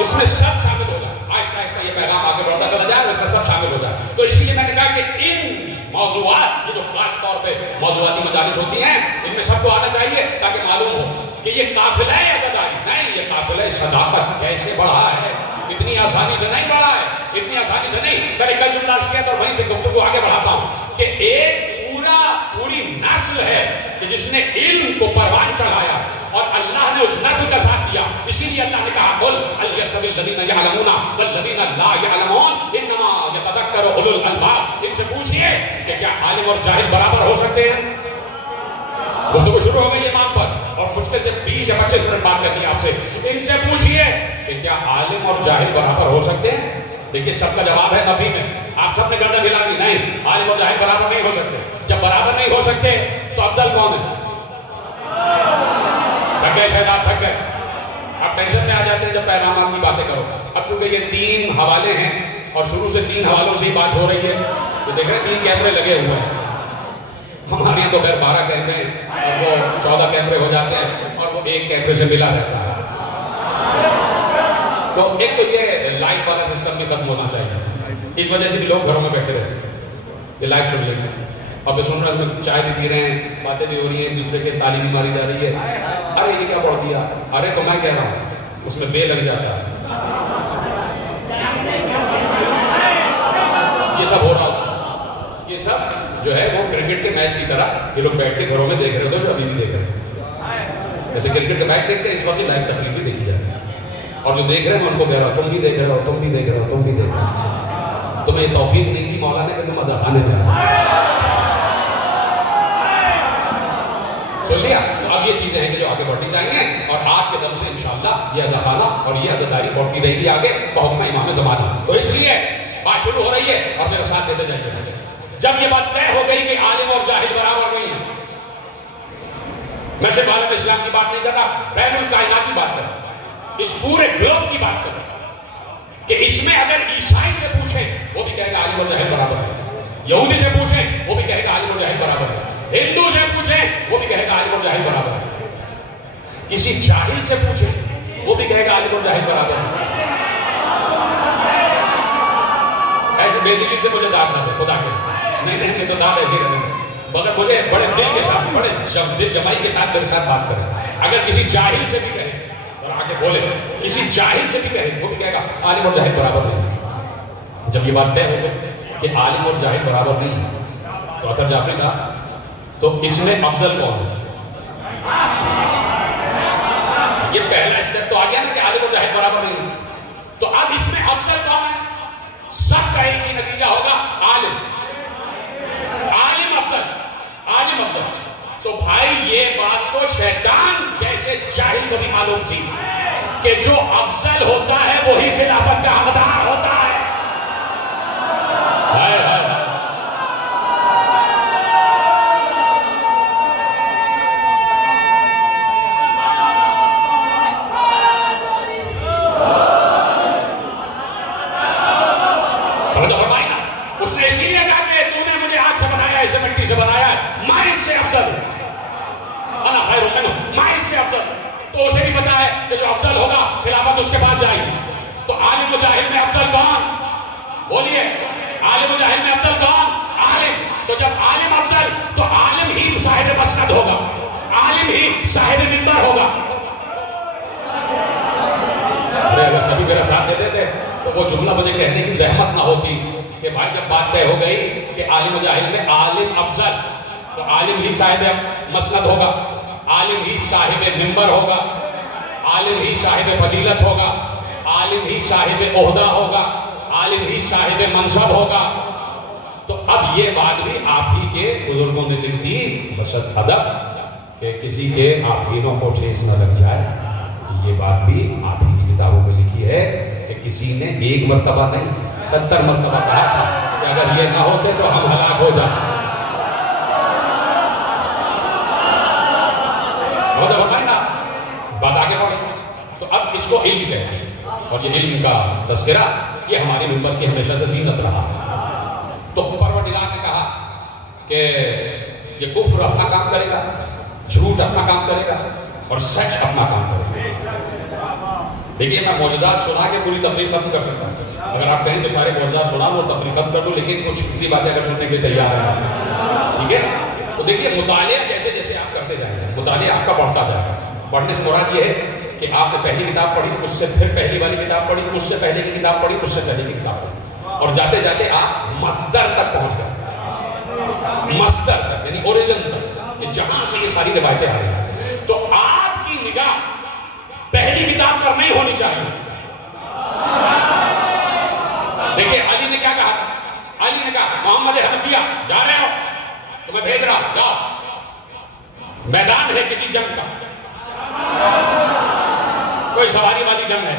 اس میں سب شامل ہو جائے، آہستہ آہستہ یہ پیغام آگے بڑھتا چلا جائے، اس میں سب شامل ہو جائے. تو اسی لیے میں نے کہا کہ ان موضوعات، یہ جو خاص طور پہ موضوعاتی مجالس ہوتی ہیں، ان میں سب کو آنا چاہیے تاکہ معلوم ہو کہ یہ قافلہ عزاداری نہیں، یہ قافلہ صداقت کیسے بڑھا ہے. اتنی آسانی سے نہیں بڑھا ہے، اتنی آسانی سے نہیں. میں نے کل جملہ عرض کیا تھا اور وہیں سے گفتگو آگے بڑھاتا ہوں کہ ایک پوری نسل ہے کہ جس نے علم کو پروان چڑھایا اور اللہ نے اس نسل کا ساتھ دیا. اسی لیے اللہ نے کہا قل هل يستوي الذين يعلمون والذين لا يعلمون انما يتذكر اولو الالباب. ان سے پوچھئے کہ کیا عالم اور جاہل برابر ہو سکتے ہیں؟ گفتگو شروع ہو گئی امام پر اور مشکل سے 20 یا 25 منٹ بات کرنی ہے آپ سے. ان سے پوچھئے کہ کیا عالم اور جاہل برابر ہو سکتے ہیں؟ دیکھیے سب کا جواب ہے نفی میں. آپ سب نے گردن ہلا دی، نہیں، عالم اور جاہل برابر نہیں ہو سکتے. جب برابر نہیں ہو سکتے تو افضل کون ہے؟ تھک گئے شہزاد، تھک گئے. آپ ٹینشن میں آ جاتے ہیں جب پیغامات کی باتیں کرو. اب چونکہ یہ 3 حوالے ہیں اور شروع سے 3 حوالوں سے ہی بات ہو رہی ہے، تو دیکھ رہے ہیں 3 کیمرے لگے ہوئے ہیں. ہمارے یہاں تو خیر 12 کیمرے اور وہ 14 کیمرے ہو جاتے ہیں اور وہ ایک کیمرے سے ملا رہتا ہے. تو ایک تو یہ لائف والا سسٹم بھی ختم ہونا چاہیے. اس وجہ سے بھی لوگ گھروں میں بیٹھے رہتے ہیں، یہ لائف سن لیں گے. اب یہ سن رہے ہیں، اس میں چائے بھی پی رہے ہیں، باتیں بھی ہو رہی ہیں، ایک دوسرے کے تعلیم بھی ماری جا رہی ہے. ارے یہ کیا پڑھ دیا، ارے تو میں کہہ رہا ہوں اس میں بے لگ جاتا ہے. یہ سب ہو رہا تھا. یہ سب جو ہے وہ کرکٹ کے میچ کی طرح یہ لوگ بیٹھ کے گھروں میں دیکھ رہے ہوتے ہیں، جو ابھی بھی دیکھ رہے ہیں. جیسے کرکٹ کا میچ دیکھتے ہیں اس وقت لائیو تقریب بھی دیکھی جائے، اور جو دیکھ رہے ہیں میں ان کو کہہ رہا ہوں تم بھی دیکھ رہے ہو، تم بھی دیکھ رہے ہو، تم بھی دیکھ رہے ہو. تمہیں یہ توفیق نہیں دی مولا نے کہ تم مزہ خانے میں آتے. سن لیا؟ تو اب یہ چیزیں ہیں کہ جو آگے بڑھنی چاہیے اور آپ کے دم سے انشاءاللہ یہ عزاخانہ اور یہ عزاداری بڑھتی رہے گی آگے بحکم امام زمانہ. تو اس لیے بات شروع ہو رہی ہے اور میرے ساتھ دیتے جائیے. جب یہ بات طے ہو گئی کہ عالم اور جاہل برابر نہیں ہے، میں صرف عالم اسلام کی بات نہیں کر رہا، بین الکائنات کی بات کر رہا، اس پورے گلوب کی بات کر رہا کہ اس میں اگر عیسائی سے پوچھیں وہ بھی کہے گا عالم و جاہل برابر ہے، یہودی سے پوچھیں وہ بھی کہے گا عالم و جاہل برابر ہے، ہندو سے پوچھیں وہ بھی کہے گا عالم و جاہل برابر ہے، کسی جاہل سے پوچھیں وہ بھی کہے گا عالم و جاہل برابر ہے۔ ایسے بے دلی سے مجھے داد نہ دے، خدا کے نہیں تو داد ایسے ہی رہنے دے، مگر مجھے بڑے دل کے ساتھ، بڑے دل جمائی کے ساتھ میرے ساتھ بات کریں۔ اگر کسی جاہل سے بھی کہے اور آگے بولے، کسی جاہل سے بھی کہے وہ بھی کہے گا عالم اور جاہل برابر نہیں۔ جب یہ بات طے ہو گئی کہ عالم اور جاہل برابر نہیں ہے تو اطہر جعفری صاحب تو اس میں افضل کون ہے؟ یہ پہلا اسٹیپ تو آ گیا نا کہ عالم اور جاہل برابر نہیں ہے، تو اب اس میں افضل کون ہے؟ سب کا ایک ہی نتیجہ ہوگا عالم، عالم افضل، عالم افضل۔ تو بھائی یہ بات تو شیطان جیسے جاہل کو بھی معلوم تھی کہ جو افضل ہوتا ہے وہی خلافت کا حقدار ہوتا ہے۔ اس نے اس لیے کہا کہ تو نے مجھے آگ سے بنایا، اسے مٹی سے بنایا، میں اس سے افضل ہوں، انا خیر منہ، میں اس سے افضل ہوں۔ تو اسے بھی پتا ہے کہ جو افضل ہوگا خلافت اس کے پاس جائے گی۔ تو عالم و جاہل میں افضل کون؟ بولیے، عالم و جاہل میں افضل کون؟ عالم۔ تو جب عالم افضل تو عالم ہی صاحب مسند ہوگا، عالم ہی صاحب منبر ہوگا۔ اگر سبھی میرا ساتھ دیتے تھے تو وہ جملہ مجھے کہنے کی زحمت نہ ہوتی کہ بھائی جب بات طے ہو گئی کہ عالم و جاہل میں عالم افضل تو عالم ہی صاحب مسند ہوگا، عالم ہی صاحب منبر ہوگا، عالم ہی صاحب فضیلت ہوگا، عالم ہی صاحب عہدہ ہوگا، عالم ہی صاحب منصب ہوگا۔ تو اب یہ بات بھی آپ ہی کے بزرگوں نے لکھ دی بسط ادب کہ کسی کے آفینوں کو ٹھیس نہ لگ جائے۔ یہ بات بھی آپ ہی کی کتابوں میں لکھی ہے کہ کسی نے ایک مرتبہ نہیں 70 مرتبہ کہا تھا کہ اگر یہ نہ ہوتے تو ہم ہلاک ہو جاتے۔ بات آگے بڑھے تو اب اس کو علم کہتے ہیں، اور یہ علم کا تذکرہ یہ ہماری منبر کی ہمیشہ سے زینت رہا۔ تو پروردگار نے کہا کہ یہ کفر اپنا کام کرے گا، جھوٹ اپنا کام کرے گا اور سچ اپنا کام کرے گا۔ دیکھیے میں معجزات سنا کے پوری تقریر ختم کر سکتا ہوں، اگر آپ کہیں تو سارے معجزات سنا وہ تقریر ختم کر دوں، لیکن کچھ اتنی باتیں اگر سننے کے لیے تیار ہیں، ٹھیک ہے؟ تو دیکھیے مطالعہ جیسے جیسے آپ کرتے جائیں گے مطالعہ آپ کا بڑھتا جائے گا۔ پڑھنے سے مراد یہ ہے کہ آپ نے پہلی کتاب پڑھی، اس سے پھر پہلی والی کتاب پڑھی، اس سے پہلے کی کتاب پڑھی، اس سے پہلے کی کتاب پڑھی، اور جاتے جاتے آپ مصدر تک پہنچ گئے، مصدر تک یعنی اوریجن تک کہ جہاں سے یہ ساری روایتیں آ رہی ہیں۔ تو آپ کی نگاہ پہلی کتاب پر نہیں ہونی چاہیے۔ دیکھیے علی نے کیا کہا؟ علی نے کہا محمد حنفیہ جا رہے ہو تو میں بھیج رہا ہوں، جاؤ، میدان ہے کسی جنگ کا، کوئی سواری والی جنگ ہے،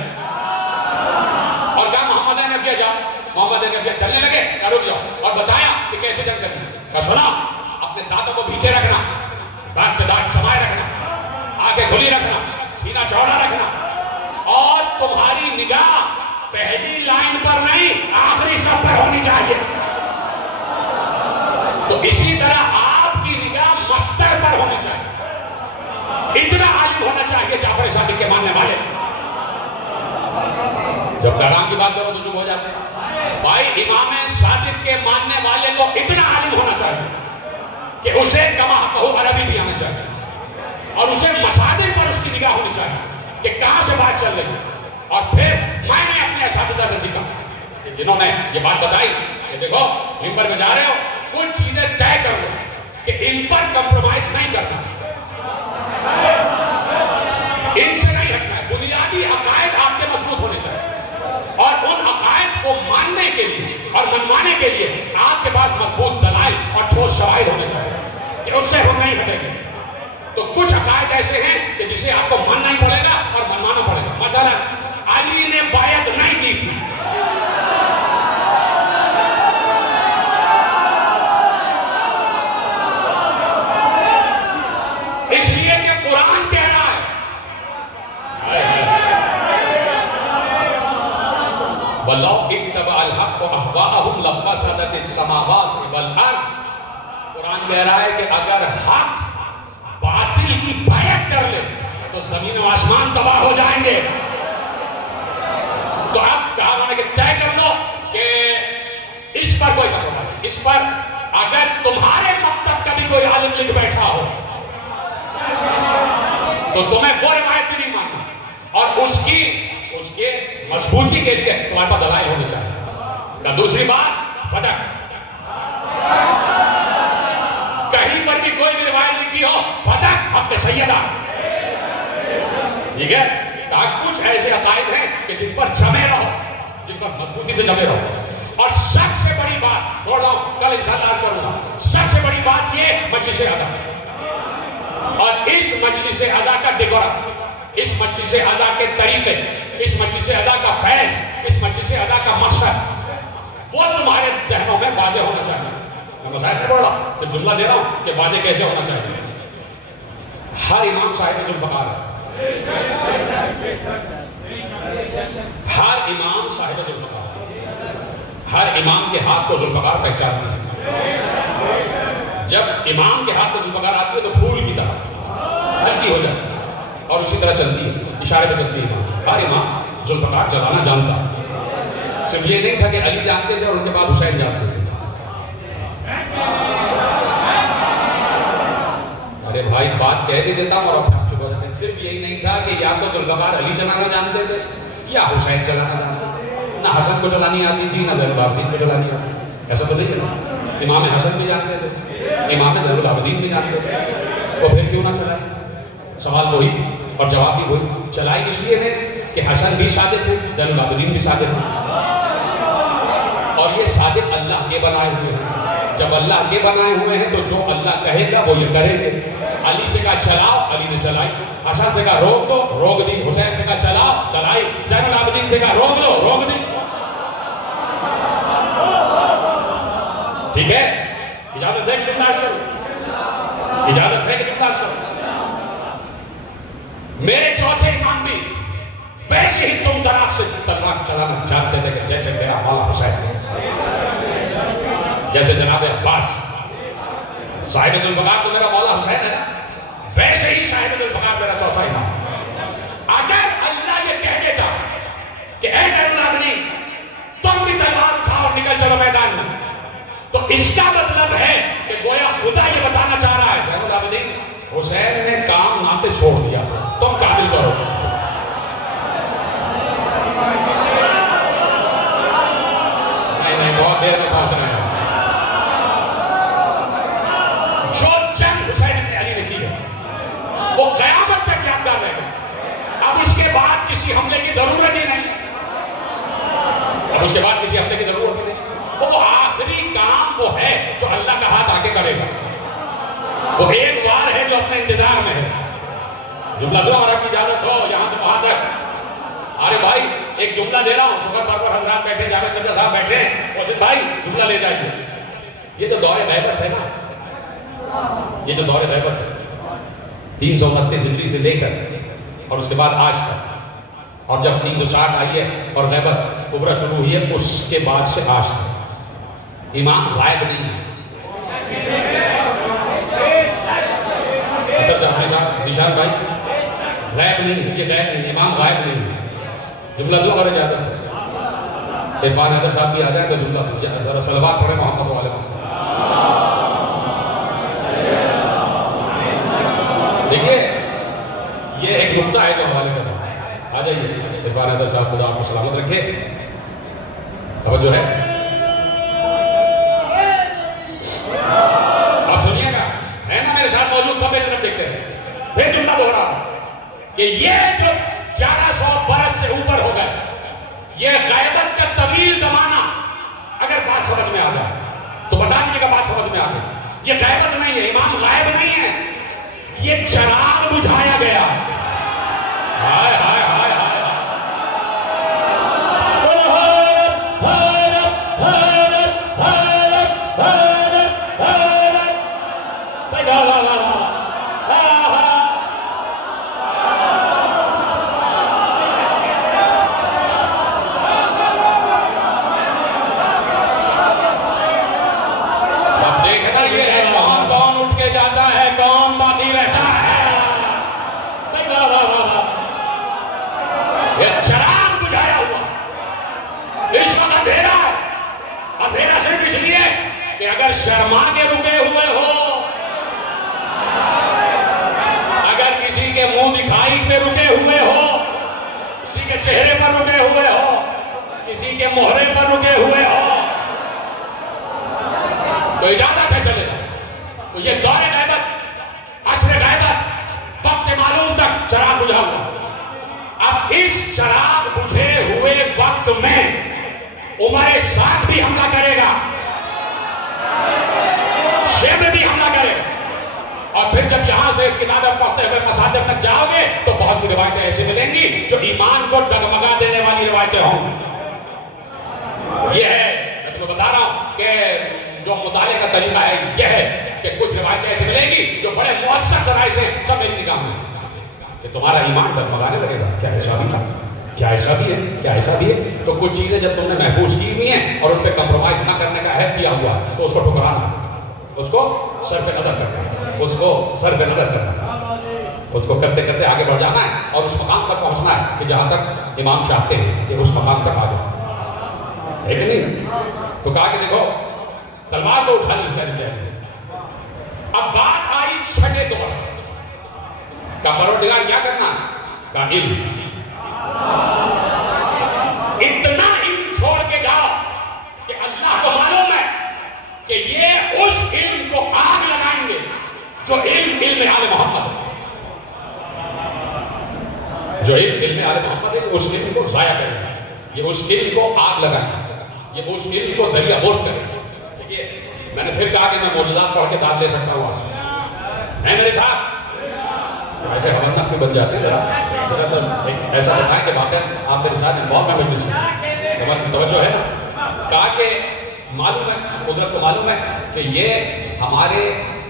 اور کہا محمد حنفیہ جاؤ۔ محمد حنفیہ چلنے لگے، رک جاؤ، اور بتایا کہ کیسے جنگ کرنی ہے۔ کہا سنا اپنے دانتوں کو پیچھے رکھنا، دانت پہ دانت جمائے رکھنا، آنکھیں کھلی رکھنا، سینہ چوڑا رکھنا، اور تمہاری نگاہ پہلی لائن پر نہیں آخری صف پر ہونی چاہیے۔ تو اسی طرح آپ کی نگاہ مصدر پر ہونی چاہیے۔ اتنا عالم ہونا چاہیے جعفر صادق کے ماننے والے۔ جب پیغام کی بات کرو تو چپ ہو جاتے ہیں۔ بھائی امام صادق کے ماننے والے کو اتنا عالم ہونا چاہیے کہ اسے کما کہو عربی بھی آنا چاہیے، اور اسے مصادر پر اس کی نگاہ ہونی چاہیے کہ کہاں سے بات چل رہی ہے۔ اور پھر میں نے اپنے اساتذہ سے سیکھا جنہوں نے یہ بات بتائی کہ دیکھو منبر میں جا رہے ہو، کچھ چیزیں طے کر لو کہ ان پر کمپرومائز نہیں کرنا، ان سے نہیں ہٹنا ہے۔ بنیادی عقائد آپ کے مضبوط ہونے چاہیے، اور ان عقائد کو ماننے کے لیے اور منوانے کے لیے آپ کے پاس مضبوط دلائل اور ٹھوس شواہد ہونے چاہیے کہ اس سے ہم نہیں ہٹیں گے۔ تو کچھ عقائد ایسے ہیں کہ جسے آپ کو ماننا ہی پڑے گا اور منوانا پڑے گا۔ مثلا علی نے بیعت نہیں کی تھی، اس لیے کہ کہہ رہا ہے کہ اگر حق باطل کی بیعت کر لے تو زمین و آسمان تباہ ہو جائیں گے. تو اب کہا انہوں نے کہ طے کر لو کہ اس پر کوئی بات نہیں. اس پر اگر تمہارے مکتب کا بھی کوئی عالم لکھ بیٹھا ہو تو تمہیں وہ روایت بھی نہیں ماننا, اور اس کے مضبوطی کے لیے تمہارے پاس دلائل ہونے چاہیے. دوسری بات فتح, کہیں پر بھی کوئی بھی روایت لکھی ہو فتح حق سیدہ, ٹھیک ہے. کچھ ایسے عقائد ہیں کہ جن پر جمے رہو, جن پر مضبوطی سے جمے رہو. اور سب سے بڑی بات چھوڑ رہا ہوں, کل انشاءاللہ عرض کروں گا, سب سے بڑی بات یہ مجلس اعضا, اور اس مجلس اعضا کا ڈیکورم, اس مجلس اعضا کے طریقے, اس مجلس اعضا کا فیض, اس مجلس اعضا کا مقصد, وہ تمہارے ذہنوں میں واضح ہونا چاہیے. میں مسائل نہیں بول رہا, صرف جملہ دے رہا ہوں کہ واضح کیسے ہونا چاہیے. ہر امام صاحب ذوالفقار ہے, ہر امام صاحب ذوالفقار, ہر امام کے ہاتھ کو ذوالفقار پہچانتے ہیں. جب امام کے ہاتھ میں ذوالفقار آتی ہے تو پھول کی طرح ہلکی ہو جاتی ہے اور اسی طرح چلتی ہے, اشارے پہ چلتی ہے. ہر امام ذوالفقار چلانا جانتا. صرف یہ نہیں تھا کہ علی جانتے تھے اور ان کے بعد حسین جانتے تھے. ارے بھائی بات کہہ بھی دیتا ہوں اور اب چپ ہو جاتے. صرف یہی نہیں تھا کہ یا تو ذوالفقار علی چلانا جانتے تھے یا حسین چلانا جانتے تھے. نہ حسن کو چلانی آتی تھی نہ زین العابدین کو چلانی آتی تھی. ایسا تو نہیں ہے. امام حسن بھی جانتے تھے, امام زین العابدین بھی جانتے تھے, وہ پھر کیوں نہ چلائے؟ سوال وہی اور جواب بھی وہی. چلائی اس لیے ہے کہ حسن بھی صادق ہے, زین العابدین بھی صادق ہے, اور یہ صادق اللہ کے بنائے ہوئے ہیں. جب اللہ کے بنائے ہوئے ہیں تو جو اللہ کہے گا وہ یہ کریں گے. علی سے کہا چلاؤ, علی نے چلائی. حسن سے کہا روک دو, روک دی. حسین سے کہا چلاؤ, چلائی. زین العابدین سے کہا روک دو, روک دی. ٹھیک ہے, اجازت ہے کہ جملہ عرض کروں؟ اجازت ہے کہ جملہ عرض کروں؟ میرے چوتھے امام بھی ویسے ہی تم طرح سے تلوار چلانا چاہتے تھے کہ جیسے میرا مولا حسین, جیسے جناب عباس صاحب ذوالفقار تو میرا مولا حسین ہے نا, ویسے ہی صاحب ذوالفقار میرا چوتھا امام. اگر اللہ یہ کہہ دیتا کہ اے زین العابدین تم بھی تلوار اٹھاؤ اور نکل چلو میدان میں, تو اس کا مطلب ہے کہ گویا خدا یہ بتانا چاہ رہا ہے زین العابدین حسین نے کام ناتے چھوڑ دیا تھا, تم کامل کرو. نہیں بہت دیر میں پہنچ رہے ہیں. جو جنگ حسین ابن علی نے کی ہے وہ قیامت تک یادگار رہے گا. اب اس کے بعد کسی حملے کی ضرورت ہی نہیں, اب اس کے بعد کسی حملے کی ضرورت ہی نہیں. وہ آخری کام وہ ہے جو اللہ کا ہاتھ آگے کرے گا. وہ ایک وار ہے جو اپنے انتظار میں ہے. جملہ دو اور آپ کی اجازت ہو یہاں سے وہاں تک. ارے بھائی ایک جملہ دے رہا ہوں, سفر پر حضرات بیٹھے, جاوید مرزا صاحب بیٹھے, واسف بھائی جملہ لے جائیے. یہ تو دور غیبت ہے نا, یہ جو دور غیبت ہے 329 ہجری سے لے کر اور اس کے بعد آج تک, اور جب 360 آئی ہے اور غیبت کبریٰ شروع ہوئی ہے اس کے بعد سے آج تک امام غائب نہیں ہے. ذیشان بھائی غائب نہیں, یہ غائب نہیں, امام غائب نہیں ہے. جملہ دو اور اجازت ہے. عرفان حیدر صاحب بھی آ جائیں تو جملہ دو, ذرا صلوات پڑھیں محمد والے. دیکھیے یہ ایک نقطہ ہے جو حوالے کا ہے. آ جائیے عرفان حیدر صاحب, خدا آپ کو سلامت رکھے. توجہ ہے, آپ سنیے گا, ہے نا میرے ساتھ موجود سب ایک طرف دیکھتے ہیں. پھر جملہ بول رہا ہوں کہ یہ جو 1100 برس سے اوپر ہو گئے, یہ غیبت کا طویل زمانہ, اگر بات سمجھ میں آ جائے تو بتا دیجیے گا بات سمجھ میں آ گئی. یہ غیبت نہیں ہے, امام غائب نہیں ہے, یہ چراغ بجھایا گیا. ہائے ہائے ہائے اب دیکھنا یہ ہے کون کون اس لیے کہ اگر شرما کے رکے ہوئے ہو، اگر کسی کے منہ دکھائی پہ رکے ہوئے ہو، کسی کے چہرے پر رکے ہوئے ہو، کسی کے مہرے پر رکے ہوئے ہو، تو اجازت ہے چلے جاؤ. تو یہ دور غیبت، عصر غیبت، وقت معلوم تک چراغ بجھا ہوا. اب اس چراغ بجھے ہوئے وقت میں عمر سعد بھی حملہ کرے گا، شیب بھی حملہ کرے گا. اور پھر جب یہاں سے کتابیں پڑھتے ہوئے مساجد تک جاؤ گے تو بہت سی روایتیں ایسی ملیں گی جو ایمان کو ڈگمگا دینے والی روایتیں ہوں. یہ ہے میں تمہیں بتا رہا ہوں کہ جو مطالعے کا طریقہ ہے یہ ہے کہ کچھ روایتیں ایسی ملیں گی جو بڑے مؤثر ذرائع سے سب میری نگاہ میں کہ تمہارا ایمان ڈگمگانے لگے گا. کیا ایسا بھی تھا؟ کیا ایسا بھی ہے؟ کیا ایسا بھی ہے؟ تو کچھ چیزیں جب تم نے محفوظ کی ہوئی ہیں اور ان پہ کمپرومائز نہ کرنے کا عہد کیا ہوا تو اس کو ٹھکرانا، اس کو صرف نظر کرنا، اس کو صرف نظر کرنا، اس کو کرتے کرتے آگے بڑھ جانا ہے اور اس مقام تک پہنچنا ہے کہ جہاں تک امام چاہتے ہیں کہ اس مقام تک آگے ہے کہ نہیں. تو کہا کہ دیکھو تلوار تو اٹھا لی. اب بات آئی چھٹے دور کا پروردگار کیا کرنا کا علم. اتنا علم چھوڑ کے جاؤ کہ اللہ کو معلوم ہے کہ یہ اس علم کو آگ لگائیں گے جو علم آل محمد ہے، جو علم آل محمد ہے اس علم کو ضائع کریں گے. یہ اس علم کو آگ لگائیں گے، یہ اس علم کو دریا بوٹ کریں گے. دیکھیے میں نے پھر کہا کہ میں معجزات پڑھ کے داد لے سکتا ہوں. میں میرے ساتھ ایسے خبرناک کیوں بن جاتے ہیں؟ ذرا سا ایسا بتائیں کہ واقعہ آپ میرے ساتھ بہت میں مجلس میں توجہ ہے نا. کہا کہ معلوم ہے، قدرت کو معلوم ہے کہ یہ ہمارے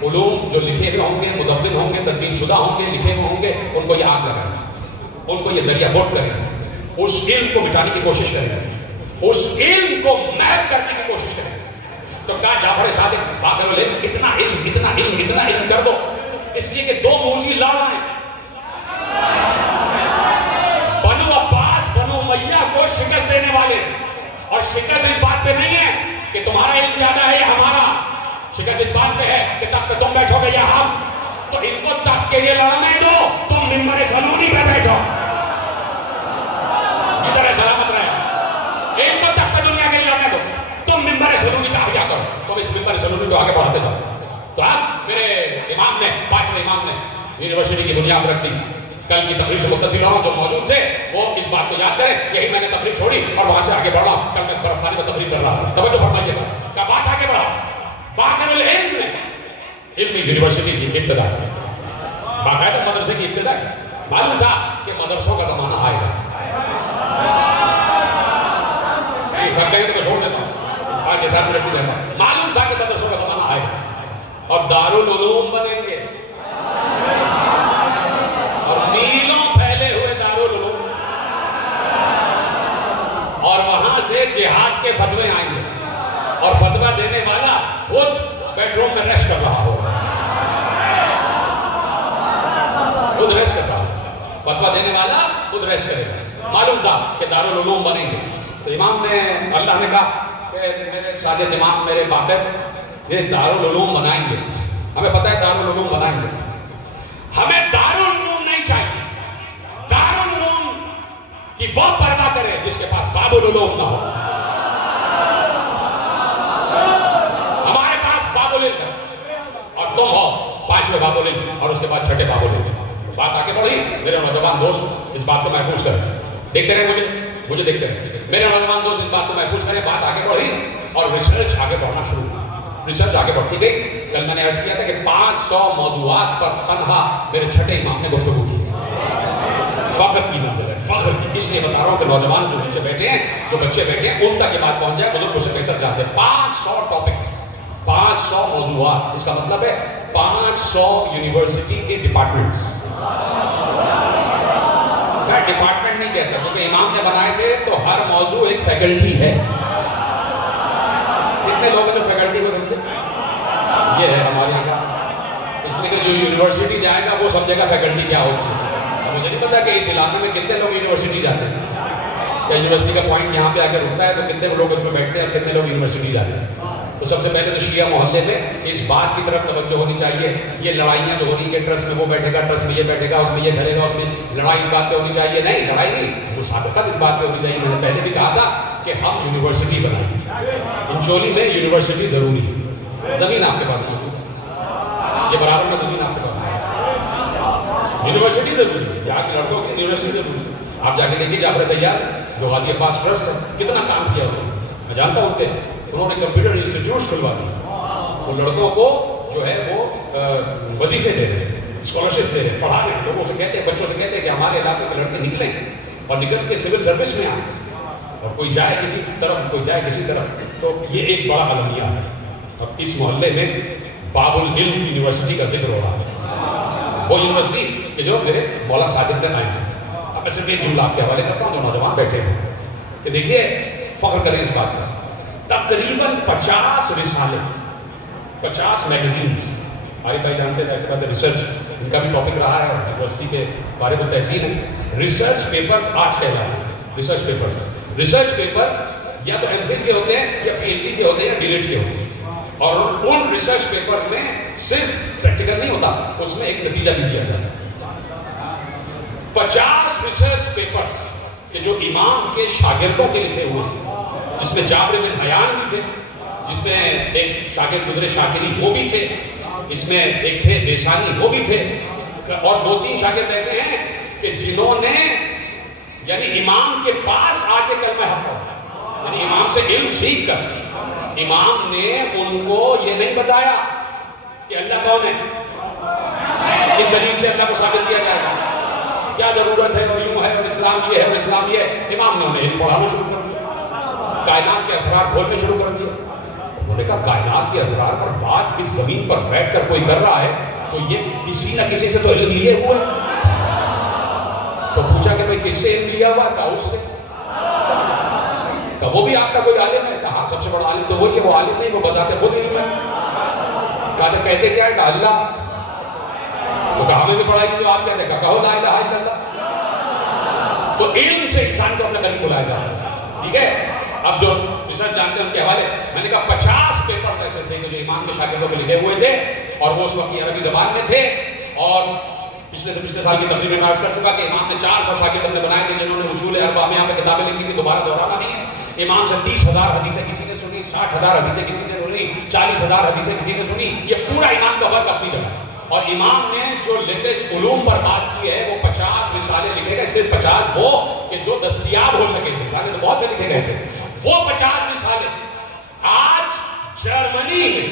علوم جو لکھے ہوئے ہوں گے، مدبر ہوں گے، تدوین شدہ ہوں گے، لکھے ہوئے ہوں گے، ان کو یہ آگ لگائیں گے، ان کو یہ دریا بوٹ کریں گے، اس علم کو مٹانے کی کوشش کریں گے، اس علم کو محو کرنے کی کوشش کریں گے. تو کہا جعفر صادق فاخر العلم اتنا علم اتنا علم اتنا علم کر دو اس لیے کہ دو موذی لڑ رہے ہیں. بنو عباس بنو امیہ کو شکست دینے والے، اور شکست اس بات پہ نہیں ہے کہ تمہارا علم زیادہ ہے یا ہمارا، شکست اس بات پہ ہے کہ تخت پہ تم بیٹھو گے یا ہم. تو ان کو تخت کے لیے لڑنے دو، تم منبر سلونی پہ بیٹھو، ادھر سلامت رہے. ان کو تخت دنیا کے لیے لڑنے دو، تم منبر سلونی کا احیا کرو، تم اس منبر سلونی کو آگے بڑھاتے جاؤ. تو اب میرے امام نے، پانچویں امام نے یونیورسٹی کی بنیاد رکھ دی. کل کی تقریر سے متصل ہوں جو موجود تھے وہ اس بات کو یاد کریں، یہی میں نے تقریر چھوڑی اور وہاں سے آگے بڑھ رہا ہوں. کل میں برف خانے میں تقریر کر رہا تھا، توجہ فرمائیے گا کہ بات آگے بڑھا. باخر العلم نے علمی یونیورسٹی کی ابتدا کی، باقاعدہ مدرسے کی ابتدا کی. معلوم تھا کہ مدرسوں کا زمانہ آئے گا. تھک گئے تو میں چھوڑ دیتا ہوں، 5-7 منٹ کی جگہ. معلوم تھا کہ مدرسوں کا زمانہ آئے گا اور دارالعلوم بنیں گے، اور میلوں پھیلے ہوئے دارالعلوم، اور وہاں سے جہاد کے فتوے آئیں گے اور فتویٰ دینے والا خود بیڈ روم میں ریسٹ کر رہا ہوگا، خود ریسٹ کر رہا ہوگا، فتویٰ دینے والا خود ریسٹ کرے گا. معلوم تھا کہ دارالعلوم بنیں گے. تو امام نے، اللہ نے کہا کہ میرے شاگرد امام میرے باقر یہ دارالعلوم بنائیں گے. ہمیں پتہ ہے دارالعلوم بنائیں گے. ہمیں دارالعلوم نہیں چاہیے، دارالعلوم کی وہ پرواہ کرے جس کے پاس باب العلوم نہ ہو. ہمارے پاس باب العلم ہے اور تم ہو 5ویں باب العلم اور اس کے بعد 6ٹھے باب العلم. بات آگے بڑھی. میرے نوجوان دوست اس بات کو محفوظ کریں، دیکھتے رہے مجھے دیکھتے رہے. میرے نوجوان دوست اس بات کو محفوظ کریں. بات آگے بڑھی اور ریسرچ آگے بڑھنا شروع ہوا. ریسرچ آگے بڑھتی گئی. کل میں نے عرض کیا تھا کہ 500 موضوعات پر تنہا میرے 6ٹھے امام نے گفتگو کی. فخر کی منزل ہے، فخر کی. اس لیے بتا رہا ہوں کہ نوجوان جو بچے بیٹھے ہیں، جو بچے بیٹھے ہیں، ان تک یہ بات پہنچ جائے، بزرگ اسے بہتر جاتے ہیں. 500 ٹاپکس، 500 موضوعات. اس کا مطلب ہے 500 یونیورسٹی کے ڈپارٹمنٹس. میں ڈپارٹمنٹ نہیں کہتا کیونکہ امام نے بنائے تھے تو ہر موضوع ایک فیکلٹی ہے. کتنے لوگ ہیں جو فیکلٹی کو سمجھے؟ یہ ہے ہمارے یہاں کا. اس لیے کہ جو یونیورسٹی جائے گا وہ سمجھے گا فیکلٹی کیا ہوتی ہے. مجھے نہیں پتا کہ اس علاقے میں کتنے لوگ یونیورسٹی جاتے ہیں. کیا یونیورسٹی کا پوائنٹ یہاں پہ آ کے رکتا ہے تو کتنے لوگ اس میں بیٹھتے ہیں اور کتنے لوگ یونیورسٹی جاتے ہیں؟ تو سب سے پہلے تو شیعہ محلے میں اس بات کی طرف توجہ ہونی چاہیے. یہ لڑائیاں جو ہو رہی ہیں کہ ٹرسٹ میں وہ بیٹھے گا, ٹرسٹ میں یہ بیٹھے گا, اس میں یہ گھرے گا, اس میں لڑائی اس بات پہ ہونی چاہیے. نہیں, لڑائی نہیں, مسابقت اس بات پہ ہونی چاہیے. میں نے پہلے بھی کہا تھا کہ ہم یونیورسٹی بنائیں. انچولی میں یونیورسٹی ضروری ہے. زمین آپ کے پاس موجود ہے, یہ برابر میں زمین آپ کے پاس ہے. یونیورسٹی ضروری ہے, یہاں کے لڑکوں کی یونیورسٹی ضروری ہے. آپ جا کے دیکھیے جعفر طیار جو غازی عباس ٹرسٹ ہے, کتنا کام کیا انہوں نے. میں جانتا ہوں کہ انہوں نے کمپیوٹر انسٹیٹیوٹ کھلوا دی. وہ لڑکوں کو جو ہے وہ وظیفے دے رہے ہیں, اسکالرشپ دے رہے ہیں, پڑھا رہے ہیں. لوگوں سے کہتے ہیں, بچوں سے کہتے ہیں کہ ہمارے علاقے کے لڑکے نکلیں اور نکل کے سول سروس میں آئیں, اور کوئی جائے کسی طرف, کوئی جائے کسی طرف. تو یہ ایک بڑا المیہ ہے. اور اس محلے میں باب العلم یونیورسٹی کا ذکر ہو رہا ہے. وہ یونیورسٹی کہ جو میرے مولا ساجد نے قائم کی. اب میں صرف ایک جملہ آپ کے حوالے کرتا ہوں جو نوجوان بیٹھے ہیں کہ دیکھیے, فخر کریں اس بات کا. تقریباً 50 رسالے, 50 میگزینس. ہماری بھائی جانتے ہیں ایسے بات ہے, ریسرچ ان کا بھی ٹاپک رہا ہے, اور یونیورسٹی کے بارے میں تحصیل ہے. ریسرچ پیپرز آج کہلاتے ہیں ریسرچ پیپرز. ریسرچ پیپرز یا تو ایم فل کے ہوتے ہیں, یا پی ایچ ڈی کے ہوتے ہیں, یا ڈی ایل ایڈ کے ہوتے ہیں. اور ان ریسرچ پیپرز میں صرف پریکٹیکل نہیں ہوتا, اس میں ایک نتیجہ بھی دیا جاتا ہے. 50 ریسرچ پیپرز کہ جو امام کے شاگردوں کے لکھے ہوئے تھے, جس میں جابر بن حیان بھی تھے, جس میں ایک شاگرد گزرے شاکری وہ بھی تھے, اس میں ایک تھے دیسانی وہ بھی تھے, اور 2-3 شاگرد ایسے ہیں کہ جنہوں نے یعنی امام کے پاس آ کے کلمہ حق پڑھا, یعنی امام سے علم سیکھ کر. امام نے ان کو یہ نہیں بتایا کہ اللہ کون ہے, اس دلیل سے اللہ کو ثابت کیا جائے گا, کیا ضرورت ہے, اور یوں ہے, اور اسلام یہ ہے, اور اسلام یہ ہے. امام نے انہیں علم پڑھانا شروع کر دیا, کائنات کے اسرار کھولنے شروع کر دیا. انہوں نے کہا کائنات کے اسرار پر بات اس زمین پر بیٹھ کر کوئی کر رہا ہے تو یہ کسی نہ کسی سے تو علم لیے ہوا ہے. تو پوچھا کہ بھائی کس سے علم لیا ہوا؟ کہا اس سے. کہا وہ بھی آپ کا کوئی عالم ہے؟ کہا سب سے بڑا عالم تو وہی ہے. وہ عالم نہیں, وہ بذات خود علم ہے. کہا تو کہتے کیا ہے؟ کہا اللہ. تو کہا ہمیں بھی پڑھائی جو آپ کہتے ہیں, کہو لا الہ الا اللہ. تو علم سے انسان کو اپنے قریب بلایا جا رہا ہے. ٹھیک ہے. اب جو ریسرچ جانتے ہیں ان کے حوالے, میں نے کہا 50 پیپرز ایسے تھے جو امام کے شاگردوں پہ لکھے ہوئے تھے, اور وہ اس وقت کی عربی زبان میں تھے. اور پچھلے سال کی تقریب میں عرض کر چکا کہ امام نے 400 شاگرد اپنے بنائے تھے جنہوں نے اصول اربع میں یہاں پہ کتابیں لکھی تھی, دوبارہ دہرانا نہیں ہے. امام سے 30,000 حدیثیں کسی نے سنی, 60,000 حدیثیں کسی سے سنی, 40,000 حدیثیں کسی نے سنی. یہ پورا امام کا ورک اپنی جگہ. اور امام نے جو لیٹسٹ علوم پر بات کی ہے وہ 50 رسالے لکھے گئے, صرف 50 وہ کہ جو دستیاب ہو سکے. رسالے تو بہت سے لکھے گئے تھے, وہ 50 رسالے آج جرمنی میں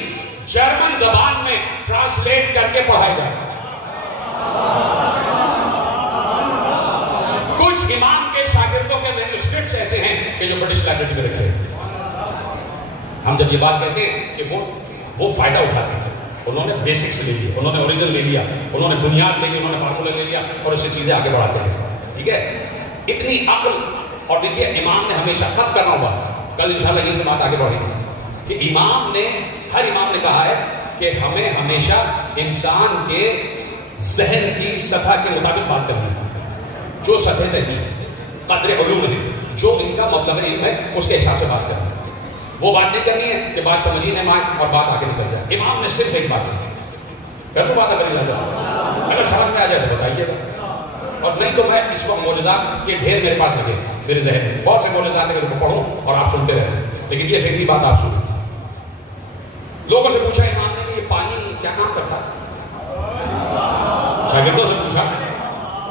جرمن زبان میں ٹرانسلیٹ کر کے پڑھائے جائے. کچھ امام کے شاگردوں کے مینوسکرپٹس ایسے ہیں کہ جو برٹش لائبریری میں رکھے ہیں. ہم جب یہ بات کہتے ہیں کہ وہ فائدہ اٹھاتے ہیں, انہوں نے بیسکس لے لیا, انہوں نے اوریجن لے لیا, انہوں نے بنیاد لے لی, انہوں نے فارمولہ لے لیا, اور اسے چیزیں آگے بڑھاتے ہیں. ٹھیک ہے. اتنی عقل. اور دیکھیے امام نے ہمیشہ خط کرنا ہوا, کل انشاءاللہ یہ سے بات آگے بڑھے گی کہ امام نے, ہر امام نے کہا ہے کہ ہمیں ہمیشہ انسان کے ذہن کی سطح کے مطابق بات کرنی ہے. جو سطح سے ہے, قدر علوم ہے, جو ان کا مطلب علم ہے, اس کے حساب سے بات کرنی ہے. وہ بات نہیں کرنی ہے کہ بات سمجھ ہی نہیں آئے اور بات آگے نکل جائے. امام نے صرف ایک بات کی, کر دو بات اگر اجازت, اگر سمجھ میں آ جائے تو بتائیے گا, اور نہیں تو میں اس وقت معجزات کے ڈھیر میرے پاس لگے, میرے ذہن میں بہت سے معجزات ہیں کہ پڑھوں اور آپ سنتے رہیں, لیکن یہ فکری بات آپ سنیں. لوگوں سے پوچھا امام نے کہ یہ پانی کیا کام کرتا ہے؟ شاگردوں سے پوچھا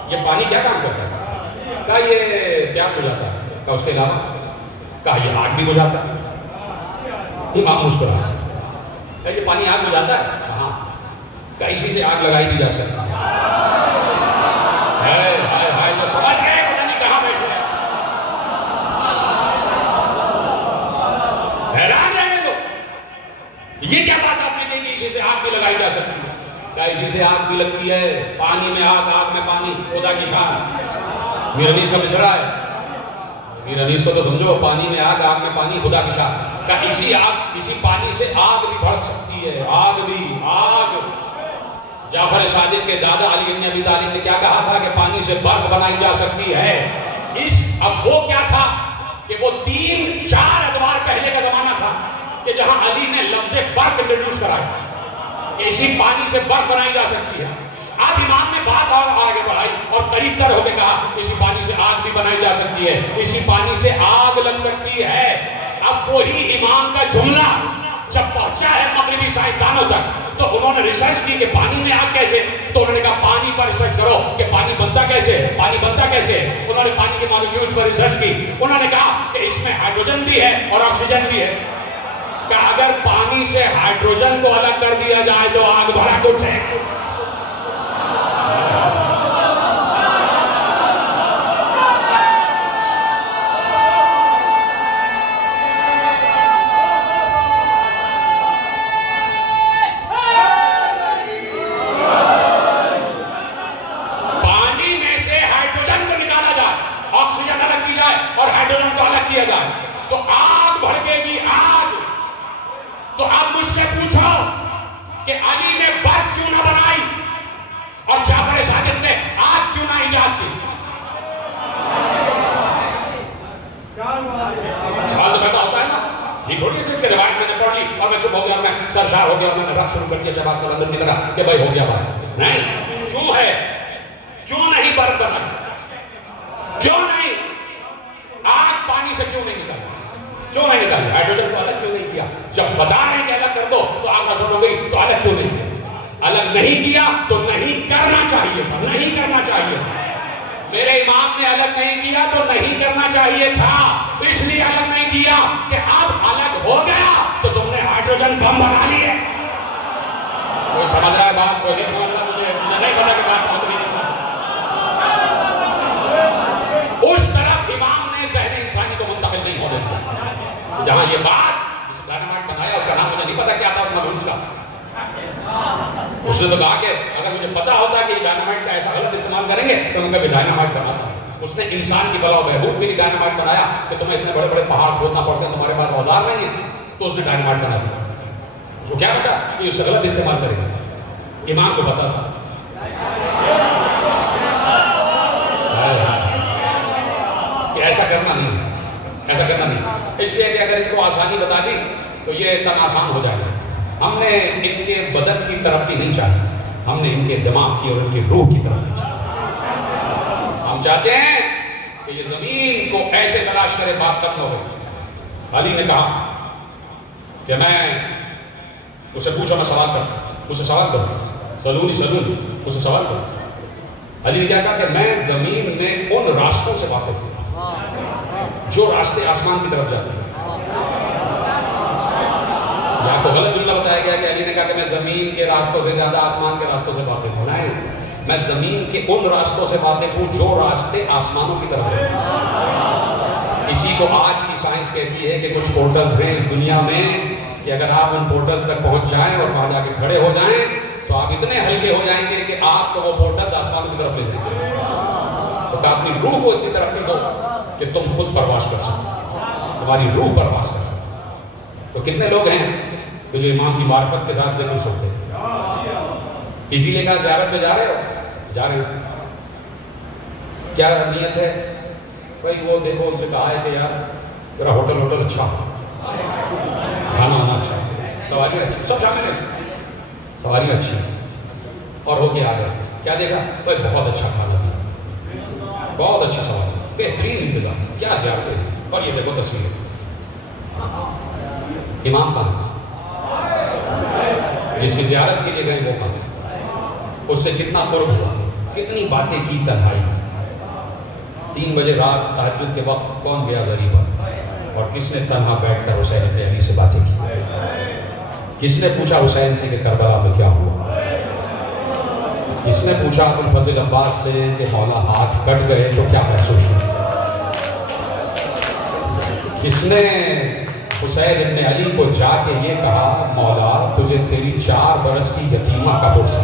یہ پانی کیا کام کرتا ہے؟ کہا یہ پیاس بجھاتا ہے. کہا اس کے علاوہ؟ کہا یہ آگ بھی بجھاتا ہے. امام مسکرا. کہا یہ پانی آگ بجھاتا ہے؟ ہاں. کہا اسی سے آگ لگائی بھی جا سکتی ہے. ہائے ہائے ہائے, جو سمجھ گئے پتہ نہیں کہاں بیٹھے, حیران رہ گئے لوگ. یہ کیا بات آپ نے کہی کہ اسی سے آگ بھی لگائی جا سکتی ہے؟ کہا اسی سے آگ بھی لگتی ہے, پانی میں آگ, آگ میں پانی, خدا کی شان. میر انیس کا مصرع ہے, میر انیس کو تو سمجھو, پانی میں آگ, آگ میں پانی, خدا کی شان. کہا اسی آگ, اسی پانی سے آگ بھی بھڑک سکتی ہے, آگ بھی, آگ. جعفر صادق کے دادا علی بن ابی طالب نے کیا کہا تھا کہ پانی سے برف بنائی جا سکتی ہے. اب وہ کیا تھا کہ وہ 3-4 ادوار پہلے کا زمانہ تھا کہ کہ جہاں علی نے لفظ برق انٹروڈیوس کرایا کہ اسی پانی سے برق بنائی جا سکتی ہے. اب امام نے بات اور آگے بڑھائی اور قریب تر ہو کے کہا اسی پانی سے آگ بھی بنائی جا سکتی ہے, اسی پانی سے آگ لگ سکتی ہے. اب وہی امام کا جملہ جب پہنچا ہے مغربی سائنسدانوں تک تو انہوں نے ریسرچ کی کہ پانی میں آگ کیسے, تو انہوں نے کہا پانی پر ریسرچ کرو کہ پانی بنتا کیسے, پانی بنتا کیسے. انہوں نے پانی کے مالیکیولز پر ریسرچ کی. انہوں نے کہا کہ اس میں ہائیڈروجن بھی ہے اور آکسیجن بھی ہے, کہ اگر پانی سے ہائیڈروجن کو الگ کر دیا جائے تو آگ بھڑک اٹھے. سرشار ہو گیا, میں نے رقص شروع کر کے شہباز قلندر کی طرح کہ بھائی ہو گیا بات. نہیں, کیوں ہے, کیوں نہیں برق بنا, کیوں نہیں آگ پانی سے کیوں نہیں نکالی, کیوں نہیں نکالی, ہائیڈروجن کو الگ کیوں نہیں کیا. جب بتا نہیں کہ الگ کر دو تو آگ نشٹ ہو گئی, تو الگ کیوں نہیں کیا. الگ نہیں کیا تو نہیں کرنا چاہیے تھا, نہیں کرنا چاہیے تھا. میرے امام نے الگ نہیں کیا تو نہیں کرنا چاہیے تھا, اس لیے الگ نہیں کیا کہ اب الگ ہو گیا تو تم نے ہائیڈروجن بم بنا لیے. کوئی سمجھ رہا ہے بات, کوئی نہیں سمجھ رہا, مجھے نہیں پتا کہ بات پہنچ رہی ہے. اس طرف امام نے ذہن انسانی کو منتقل نہیں ہونے دیا. جہاں یہ بات جس ڈائنامائٹ بنایا اس کا نام مجھے نہیں پتا کیا تھا اس ملوچ کا. اس نے تو کہا کہ اگر مجھے پتا ہوتا کہ یہ ڈائنامائٹ کا ایسا غلط استعمال کریں گے تو میں کبھی ڈائنامائٹ بناتا. اس نے انسان کی بلا و بہبود کے لیے ڈائنامائٹ بنایا کہ تمہیں اتنے بڑے بڑے پہاڑ کھودنا پڑتا ہے, تمہارے پاس اوزار نہیں ہے, تو اس نے ڈائنامائٹ بنا دیا. اس کو کیا پتا کہ اس سے غلط استعمال کرے گا. امام کو پتا تھا کہ ایسا کرنا نہیں, ایسا کرنا نہیں. اس لیے کہ اگر ان کو آسانی بتا دی تو یہ اتنا آسان ہو جائے گا. ہم نے ان کے بدن کی ترقی نہیں چاہی, ہم نے ان کے دماغ کی اور ان کی روح کی ترقی چاہی. ہم چاہتے ہیں کہ یہ زمین کو ایسے تلاش کرے بات ختم ہو گئی. علی نے کہا کہ میں اسے پوچھا, میں سوال کرتا, اسے سوال کروں, سلونی اسے سوال کروں. علی نے کیا کہا کہ میں زمین میں ان راستوں سے واقف ہوں جو راستے آسمان کی طرف جاتے ہیں. آپ کو غلط جملہ بتایا گیا کہ علی نے کہا کہ میں زمین کے راستوں سے زیادہ آسمان کے راستوں سے واقف ہوں. نہیں, میں زمین کے ان راستوں سے واقف ہوں جو راستے آسمانوں کی طرف جاتے ہیں. اسی کو آج کی سائنس کہتی ہے کہ کچھ پورٹلز ہیں اس دنیا میں کہ اگر آپ ان پورٹلز تک پہنچ جائیں اور وہاں جا کے کھڑے ہو جائیں تو آپ اتنے ہلکے ہو جائیں گے کہ آپ کو وہ پورٹلز آسمانوں کی طرف لے جائیں گے. تو اپنی روح کو اتنی طرف دو کہ تم خود پرواز کر سکو, تمہاری روح پرواز کر سکو. تو کتنے لوگ ہیں کہ جو امام کی معرفت کے ساتھ ضرور سکتے ہیں. اسی لیے کہا زیارت پہ جا رہے ہو, جا رہے ہو, کیا نیت ہے؟ بھائی وہ دیکھو ان سے کہا ہے کہ یار میرا ہوٹل اچھا ہو, کھانا وانا اچھا, سواریاں اچھی, سب شامل ہے, سواریاں اچھی, اور ہو کے آ گئے. کیا دیکھا؟ بھائی بہت اچھا کھانا تھا, بہت اچھی سواری, بہترین انتظام, کیا زیارت ہے. اور یہ دیکھو تصویر, امام کہاں, جس کی زیارت کے لیے گئے وہ کہاں, اس سے کتنا قرب ہوا, کتنی باتیں کی تنہائی. 3 بجے رات تہجد کے وقت کون گیا غریبا, اور کس نے تنہا بیٹھ کر حسین ابن علی سے باتیں کی. کس نے پوچھا حسین سے کہ کربلا میں کیا ہوا. کس نے پوچھا ابوالفضل عباس سے کہ مولا ہاتھ کٹ گئے تو کیا محسوس ہوا. کس نے حسین ابن علی کو جا کے یہ کہا مولا تجھے تیری 4 برس کی یتیمہ کا پرسا,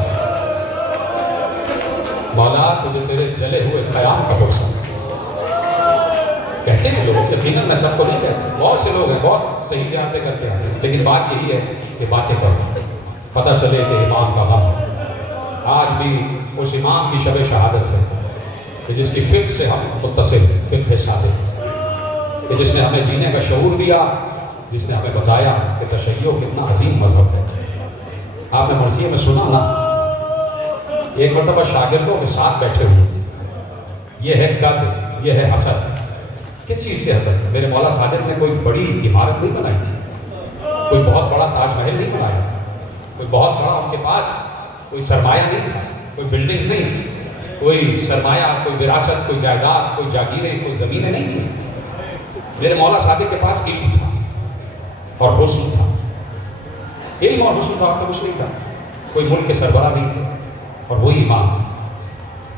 مولا تجھے تیرے جلے ہوئے خیام کا پرسا. کہتے ہیں لوگ, یقیناً میں سب کو نہیں کہتا, بہت سے لوگ ہیں بہت صحیح زیارتیں کر کے آتے ہیں, لیکن بات یہی ہے کہ باتیں کرو, پتہ چلے کہ امام کا غم. آج بھی اس امام کی شب شہادت ہے کہ جس کی فقہ سے ہم متصل, فقہ صادق, کہ جس نے ہمیں جینے کا شعور دیا, جس نے ہمیں بتایا کہ تشیع کتنا عظیم مذہب ہے. آپ نے مرثیے میں سنا نا، ایک مرتبہ شاگردوں کے ساتھ بیٹھے ہوئے تھے. یہ ہے قد، یہ ہے حسد. کس چیز سے حسد؟ میرے مولا صادق نے کوئی بڑی عمارت نہیں بنائی تھی، کوئی بہت بڑا تاج محل نہیں بنایا تھا، کوئی بہت بڑا ان کے پاس کوئی سرمایہ نہیں تھا، کوئی بلڈنگز نہیں تھی، کوئی سرمایہ، کوئی وراثت، کوئی جائیداد، کوئی جاگیریں، کوئی زمینیں نہیں تھیں. میرے مولا صادق کے پاس علم تھا اور حسن تھا. علم اور حسن تھا، کچھ نہیں تھا. کوئی ملک کے سربراہ نہیں تھے. اور وہی امام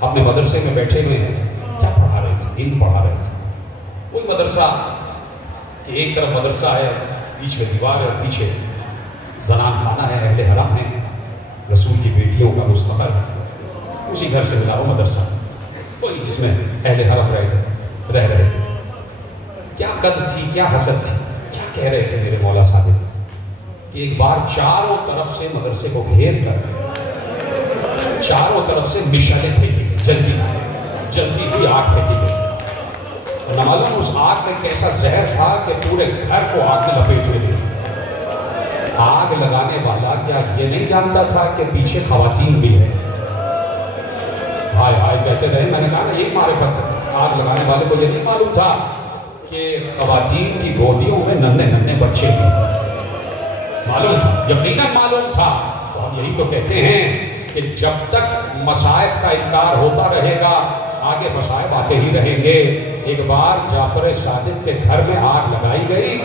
اپنے مدرسے میں بیٹھے ہوئے ہیں. کیا پڑھا رہے تھے؟ علم پڑھا رہے تھے. وہی مدرسہ کہ ایک طرف مدرسہ ہے، بیچ میں دیوار ہے، اور پیچھے زنان خانہ ہے، اہل حرم ہے، رسول کی بیٹیوں کا مستقبل ہے. اسی گھر سے ملا وہ مدرسہ، وہی جس میں اہل حرم رہ رہے تھے. کیا قد تھی، کیا حسد تھی. کیا کہہ رہے تھے میرے مولا صادق کہ ایک بار چاروں طرف سے مدرسے کو گھیر کر چاروں طرف سے مشعلیں پھینکی گئی، جلتی ہوئی آگ پھینکی گئی. نہ معلوم اس آگ میں کیسا زہر تھا کہ پورے گھر کو آگ میں لپیٹ لے گئی. آگ لگانے والا کیا یہ نہیں جانتا تھا کہ پیچھے خواتین بھی ہے؟ ہائے ہائے کہتے رہے. میں نے کہا نا یہ معرفت ہے. آگ لگانے والے کو یہ نہیں معلوم تھا کہ خواتین کی گودیوں میں ننھے بچے بھی. معلوم تھا، یقیناً معلوم تھا. تو ہم یہی تو کہتے ہیں کہ جب تک مصائب کا انکار ہوتا رہے گا آگے مصائب آتے ہی رہیں گے. ایک بار جعفر صادق کے گھر میں آگ لگائی گئی،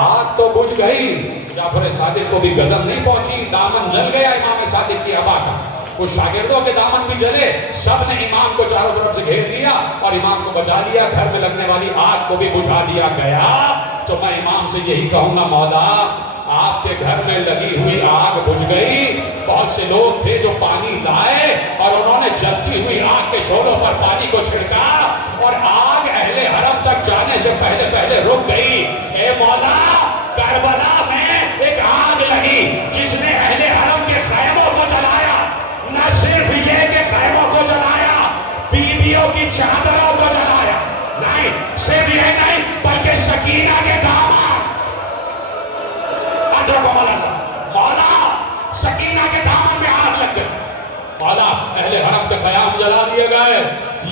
آگ تو بجھ گئی، جعفر صادق کو بھی غضب نہیں پہنچی. دامن جل گیا امام صادق کی ابا کا. کچھ شاگردوں کے دامن بھی جلے. سب نے امام کو چاروں طرف سے گھیر لیا اور امام کو بچا لیا. گھر میں لگنے والی آگ کو بھی بجھا دیا گیا. تو میں امام سے یہی کہوں گا، مولا آپ کے گھر میں لگی ہوئی آگ بجھ گئی. بہت سے لوگ تھے جو پانی لائے اور انہوں نے جلتی ہوئی آگ کے شعلوں پر پانی کو چھڑکا اور آگ اہل حرم تک جانے سے پہلے رک گئی. اے مولا، کربلا میں ایک آگ لگی جس نے اہل حرم کے خیموں کو جلایا. نہ صرف یہ کہ خیموں کو جلایا، بیویوں کی چادروں کو جلایا. نہیں، صرف یہ نہیں بلکہ سکینہ کے دامن، مولا سکینہ کے دامن میں آگ لگ گئی. مولا اہل حرم کے خیام جلا دیے گئے.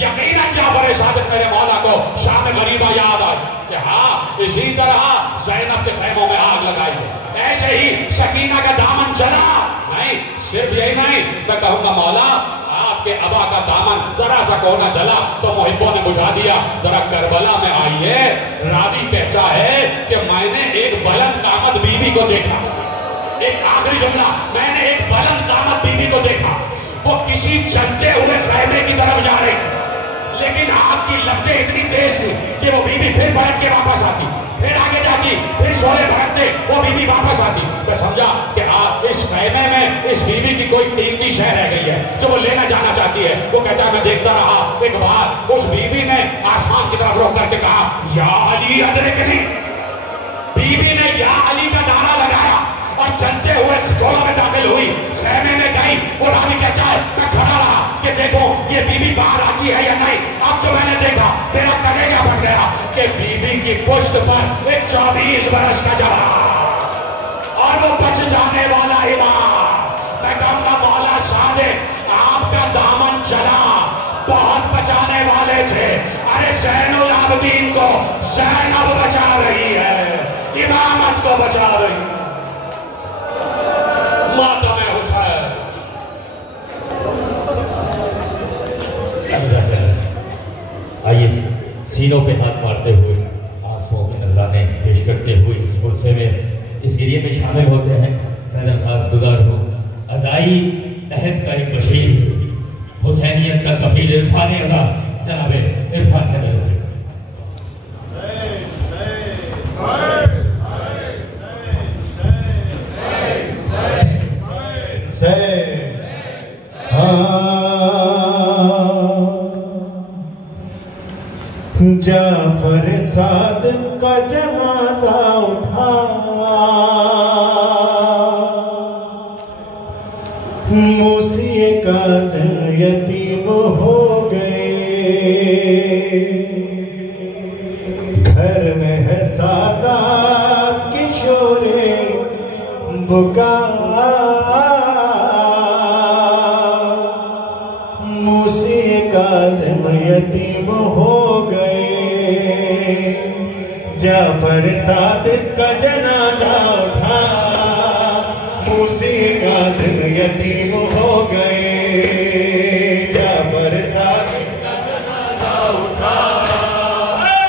یقیناً جعفر صادق میرے مولا کو شام غریبہ یاد آئی کہ ہاں اسی طرح زینب کے خیموں میں آگ لگائی گئی. ایسے ہی سکینہ کا دامن جلا. نہیں، صرف یہی نہیں، میں کہوں گا مولا آپ کے ابا کا دامن ذرا سا کونا جلا تو محبوں نے بجھا دیا. ذرا کربلا میں آئیے. راوی کہتا ہے کہ میں نے ایک بلند قامت بیوی کو دیکھا. ایک آخری جملہ، میں نے ایک بلند قامت بیوی کو دیکھا. وہ کسی جلتے ہوئے خیمے کی طرف جا رہی تھی، لیکن آگ کی لپٹیں اتنی تیز تھی کہ وہ بیوی پھر پلٹ کے واپس آتی، پھر آگے جاتی، پھر شعلے بھڑکتے، وہ بیوی واپس آتی. میں سمجھا کہ آپ اس خیمے میں اس بیوی کی کوئی قیمتی شے رہ گئی ہے جو وہ لینا جانا چاہتی ہے. وہ کہتا ہے میں دیکھتا رہا. ایک بار اس بیوی نے آسمان کی طرف روک کر کے کہا، یا علی ادرکنی. بیوی نے یا علی کا نعرہ لگایا اور چلتے ہوئے شعلوں میں داخل ہوئی، خیمے میں گئی. وہ راوی کہتا ہے میں کھڑا رہا کہ دیکھو یہ بیوی باہر آتی ہے یا نہیں. اب جو میں نے دیکھا میرا کلیجہ پھٹ گیا کہ بیوی کی پشت پر ایک 24 برس کا جوان اور وہ بچ جانے والا امام. میں کہوں گا مولا صادق آپ کا دامن چلا، بہت بچانے والے تھے. ارے زین العابدین کو زینب بچا رہی ہے، امامت کو بچا رہی ہے. ماتم حسین. آئیے سینوں پہ ہاتھ مارتے ہوئے آنسوؤں کے نذرانے پیش کرتے ہوئے اس فرصے میں اس گریے میں شامل ہوتے ہیں. میں درخواست گزار ہوں ازائی عہد کا ایک بشیر، حسینیت کا سفیر عرفان ازا جناب عرفان ہے میرے سے. جعفر صادق کا جنازہ اٹھا، موسیٰ کاظم یتیم ہو گئے. گھر میں ہے سادات موسی کاظم یتیم ہو گئے، جعفر صادق کا جنازہ اٹھا، موسی کاظم یتیم ہو گئے، جعفر صادق کا جنازہ اٹھا،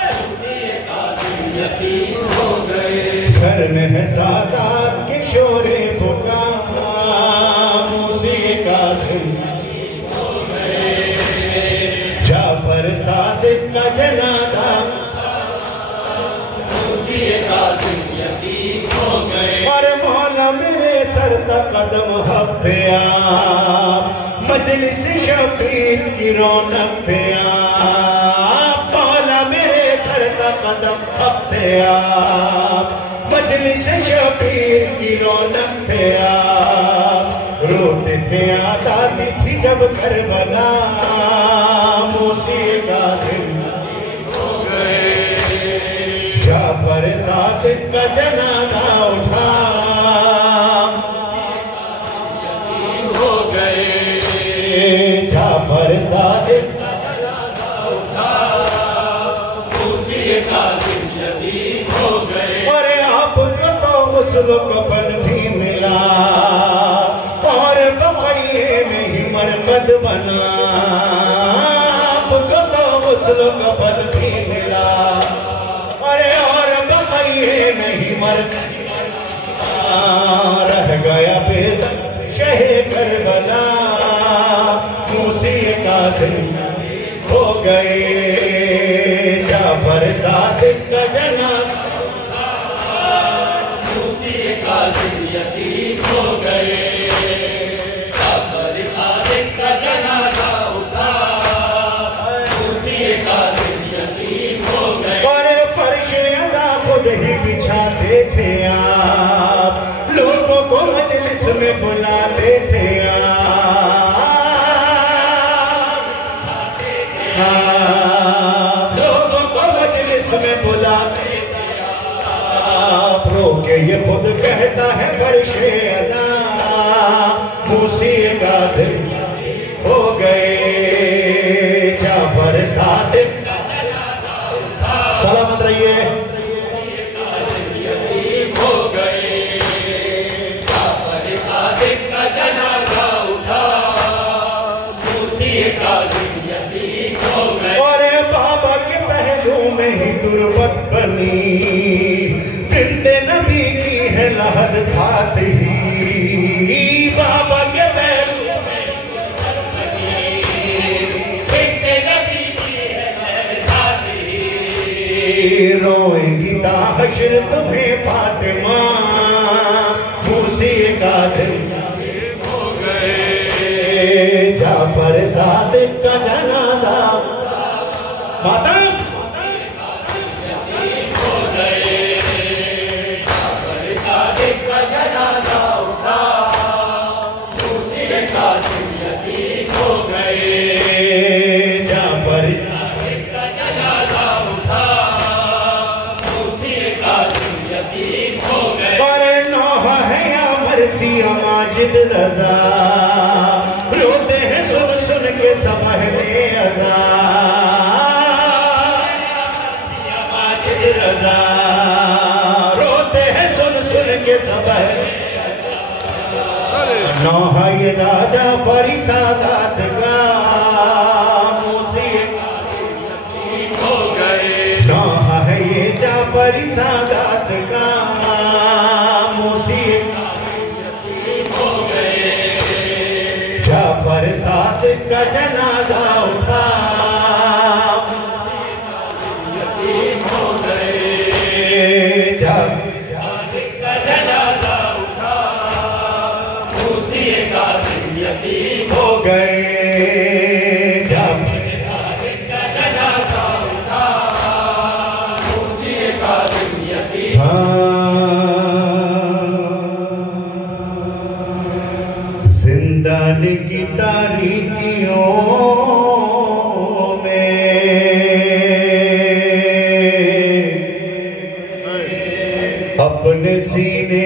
موسی کاظم یتیم ہو گئے، گھر میں ہے سادات کے شور پکار، موسی کاظم جعفر صادق کا جنازہ، موسی کاظم یتیم ہو گئے، اور مولا میرے سر تک قدم ہفتے آپ، مجلس شبیر کی رونق تھے آپ، مولا میرے سر تک قدم ہفتے آپ، مجلس شبیر کی رونق تھے آپ، روتے تھے آتی تھی جب کربلا، موسی کاظم ہو گئے، جعفر صادق کا جنازہ اٹھا، ہو گئے، جعفر صادق کا جنازہ اٹھا، موسی کاظم یتیم ہو گئے، اور آپ کو تو غسل و کفن بھی ملا، اور بقیے میں ہی مرقد بنا، آپ کو تو غسل و کفن بھی ملا، اور بقیے میں ہی مرقد بنا، رہ گیا بے دم شہ کربلا، موسی کاظم ہو گئے، جعفر صادق کا جنازہ، موسی کاظم یتیم ہو گئے، جعفر صادق کا جنازہ اٹھا، موسی کاظم یتیم ہو گئے، اور فرش عزا خود ہی بچھاتے تھے آپ، لوگوں کو مجلس میں بلاتے تھے آپ، لوگوں کو مجلس میں بلاتے تھے آپ، رو کے یہ خود کہتا ہے فرش عزا، موسی کاظم ہو گئے، جعفر صادق کا جنازہ اٹھا، سلامت رہیے، موسی کاظم یتیم ہو گئے، جعفر صادق کا جنازہ اٹھا، موسی کاظم یتیم ہو گئے، اور بابا کے پہلو میں ہی تربت بنی، بنت نبی کی ہے لحد ساتھ ہی، بابا کے پہلو میں تربت بنی، بنت نبی کی ہے لحد ساتھ ہی، روئیں گی تا حشر تمہیں فاطمہ، موسی کاظم ہو گئے، جعفر صادق کا جنازہ، ماتم ہو گئے، جعفر صادق کا جنازہ اٹھا، موسی کاظم یتیم ہو گئے، جعفر صادق کا جنازہ اٹھا، موسی کاظم یتیم ہو گئے، اور نوح ہے یا مرسی و ماجد رضا، روتے ہیں سن سن کے سب اہل عزا، ماجد رضا، روتے ہیں سن سن کے سب اہل عزا، نوح یہ راجہ فری سادات کا، موسی کاظم یتیم ہو گئے، نوح ہے یہ جعفری سادات کا، موسی کاظم یتیم ہو گئے، جعفر صادق کا جنازہ اٹھا، موسی کاظم یتیم ہو گئے، جعفر صادق کا جنازہ اٹھا، موسی کاظم یتیم ہو گئے، جعفر صادق کا جنازہ اٹھا، موسی کاظم یتیم، زندان کی تاریکیوں میں اپنے سینے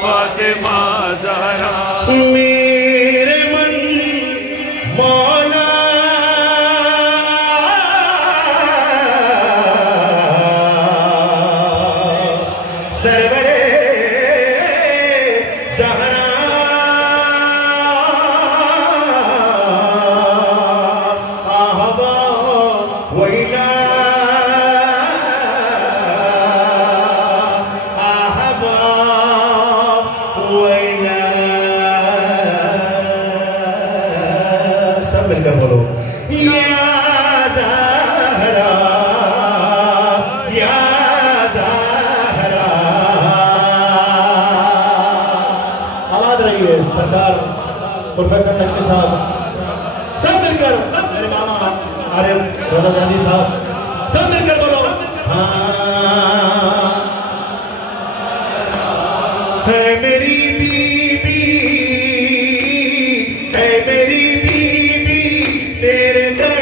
فاطمہ زہرا میرے من مولا سرور زہرا آہبا ویلا آہبا ویلا سب مل کر بولو یا زہرا یا زہرا آواز رہی ہے سردار پروفیسر نقوی صاحب سب مل کر میرے ماما عارف رضا جاندی صاحب سب مل کر بولو ہے میری بی بی ہے میری بی بی تیرے در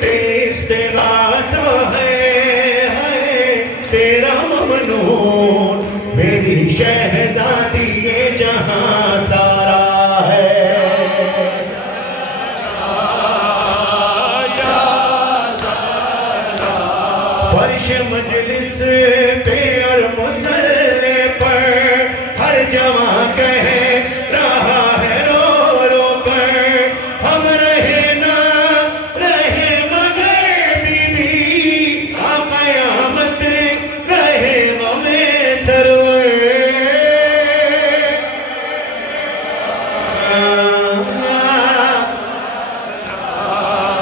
پہ استغاثہ ہے تیرا ممنون میری شہزادی یہ جہاں سارا ہے فرش مجلس پہ اور مصلے پر ہر جوان کہے رہا ہے رو رو کر ہم رہے نہ رہے مگر بی بی قیامت رہے غمِ سرور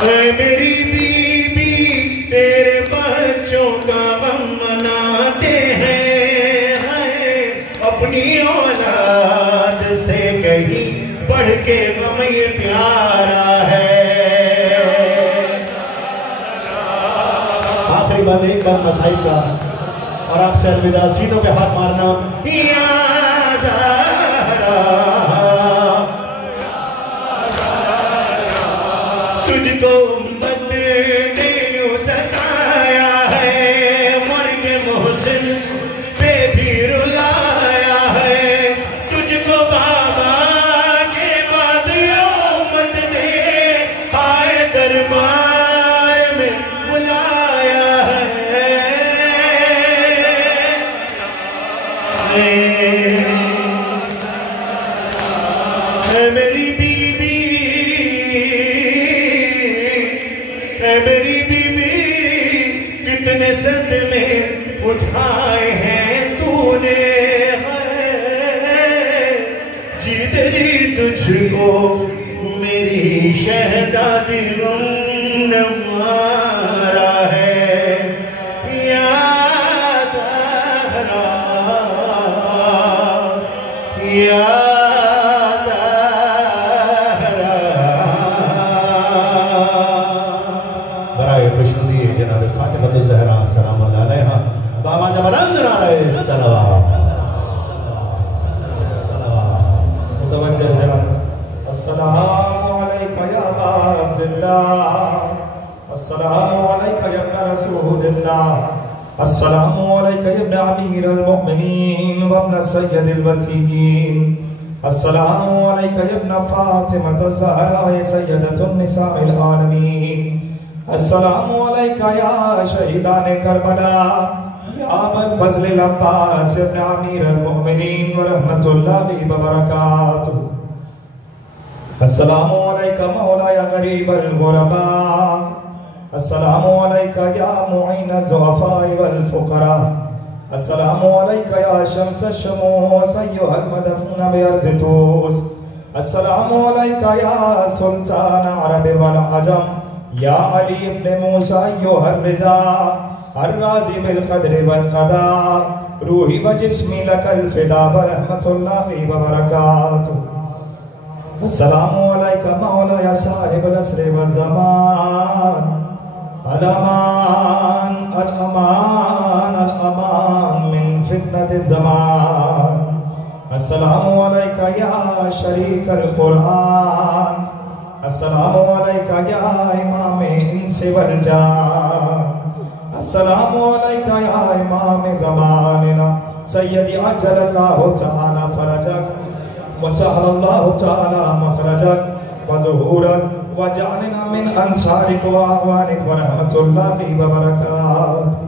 اے میری بی بی تیرے بچوں کا غم مناتے ہیں اپنی اولاد سے کہیں بڑھ کے غم یہ پیارا ہے آخری بات ایک بار مسائی کا اور آپ سے الوداع سینوں پہ ہاتھ مارنا یا زہرا تجھ کو امت نے یوں ستایا ہے مرگ محسن پہ بھی رلایا ہے تجھ کو بابا کے بعد امت نے آئے دربار میں بلایا ہے اے میری بی بی اے میری بی بی کتنے صدمے اٹھائے ہیں تو نے جیت جی تجھ کو میری شہزادی غم نے مارا ہے یا زہرا یا برائے خوشنودی جناب فاطمہ الزہرا سلام اللہ علیہا بآواز بلند نعرہ صلوات متوجہ حضرات السلام علیکہ یا ابا عبداللہ السلام علیکہ یا ابن رسول اللہ السلام علیکہ یا ابن امیر المؤمنین وابن سید الوسیین السلام علیکہ یا ابن فاطمہ الزہرا سیدۃ النساء العالمین السلام علیکہ یا شہیدان کربلا یا ابا الفضل العباس ابن امیر المؤمنین ورحمت اللہ وبرکاتہ السلام علیکہ مولا غریب الغرباء السلام علیکہ یا معین الضعفاء والفقراء السلام علیکہ یا شمس الشموس ایہا المدفون بارض طوس السلام علیکہ یا سلطان عرب والعجم یا علی ابن موسیٰ ایہا الرضا الراضی بالقدر والقضاء روحی و جسمی لک الفدا برحمت اللہ وبرکاتہ السلام علیکہ مولا یا صاحب العصر والزمان الامان الامان الامان من فتنة الزمان السلام علیکہ یا شریک القرآن السلام علیکہ یا امام انس والجان السلام علیکہ یا امام زماننا سيدي عجل الله تعالى فرجك وسهل الله تعالى مخرجك وظهورك وجعلنا من أنصارك وأعوانك ورحمة الله وبركاته.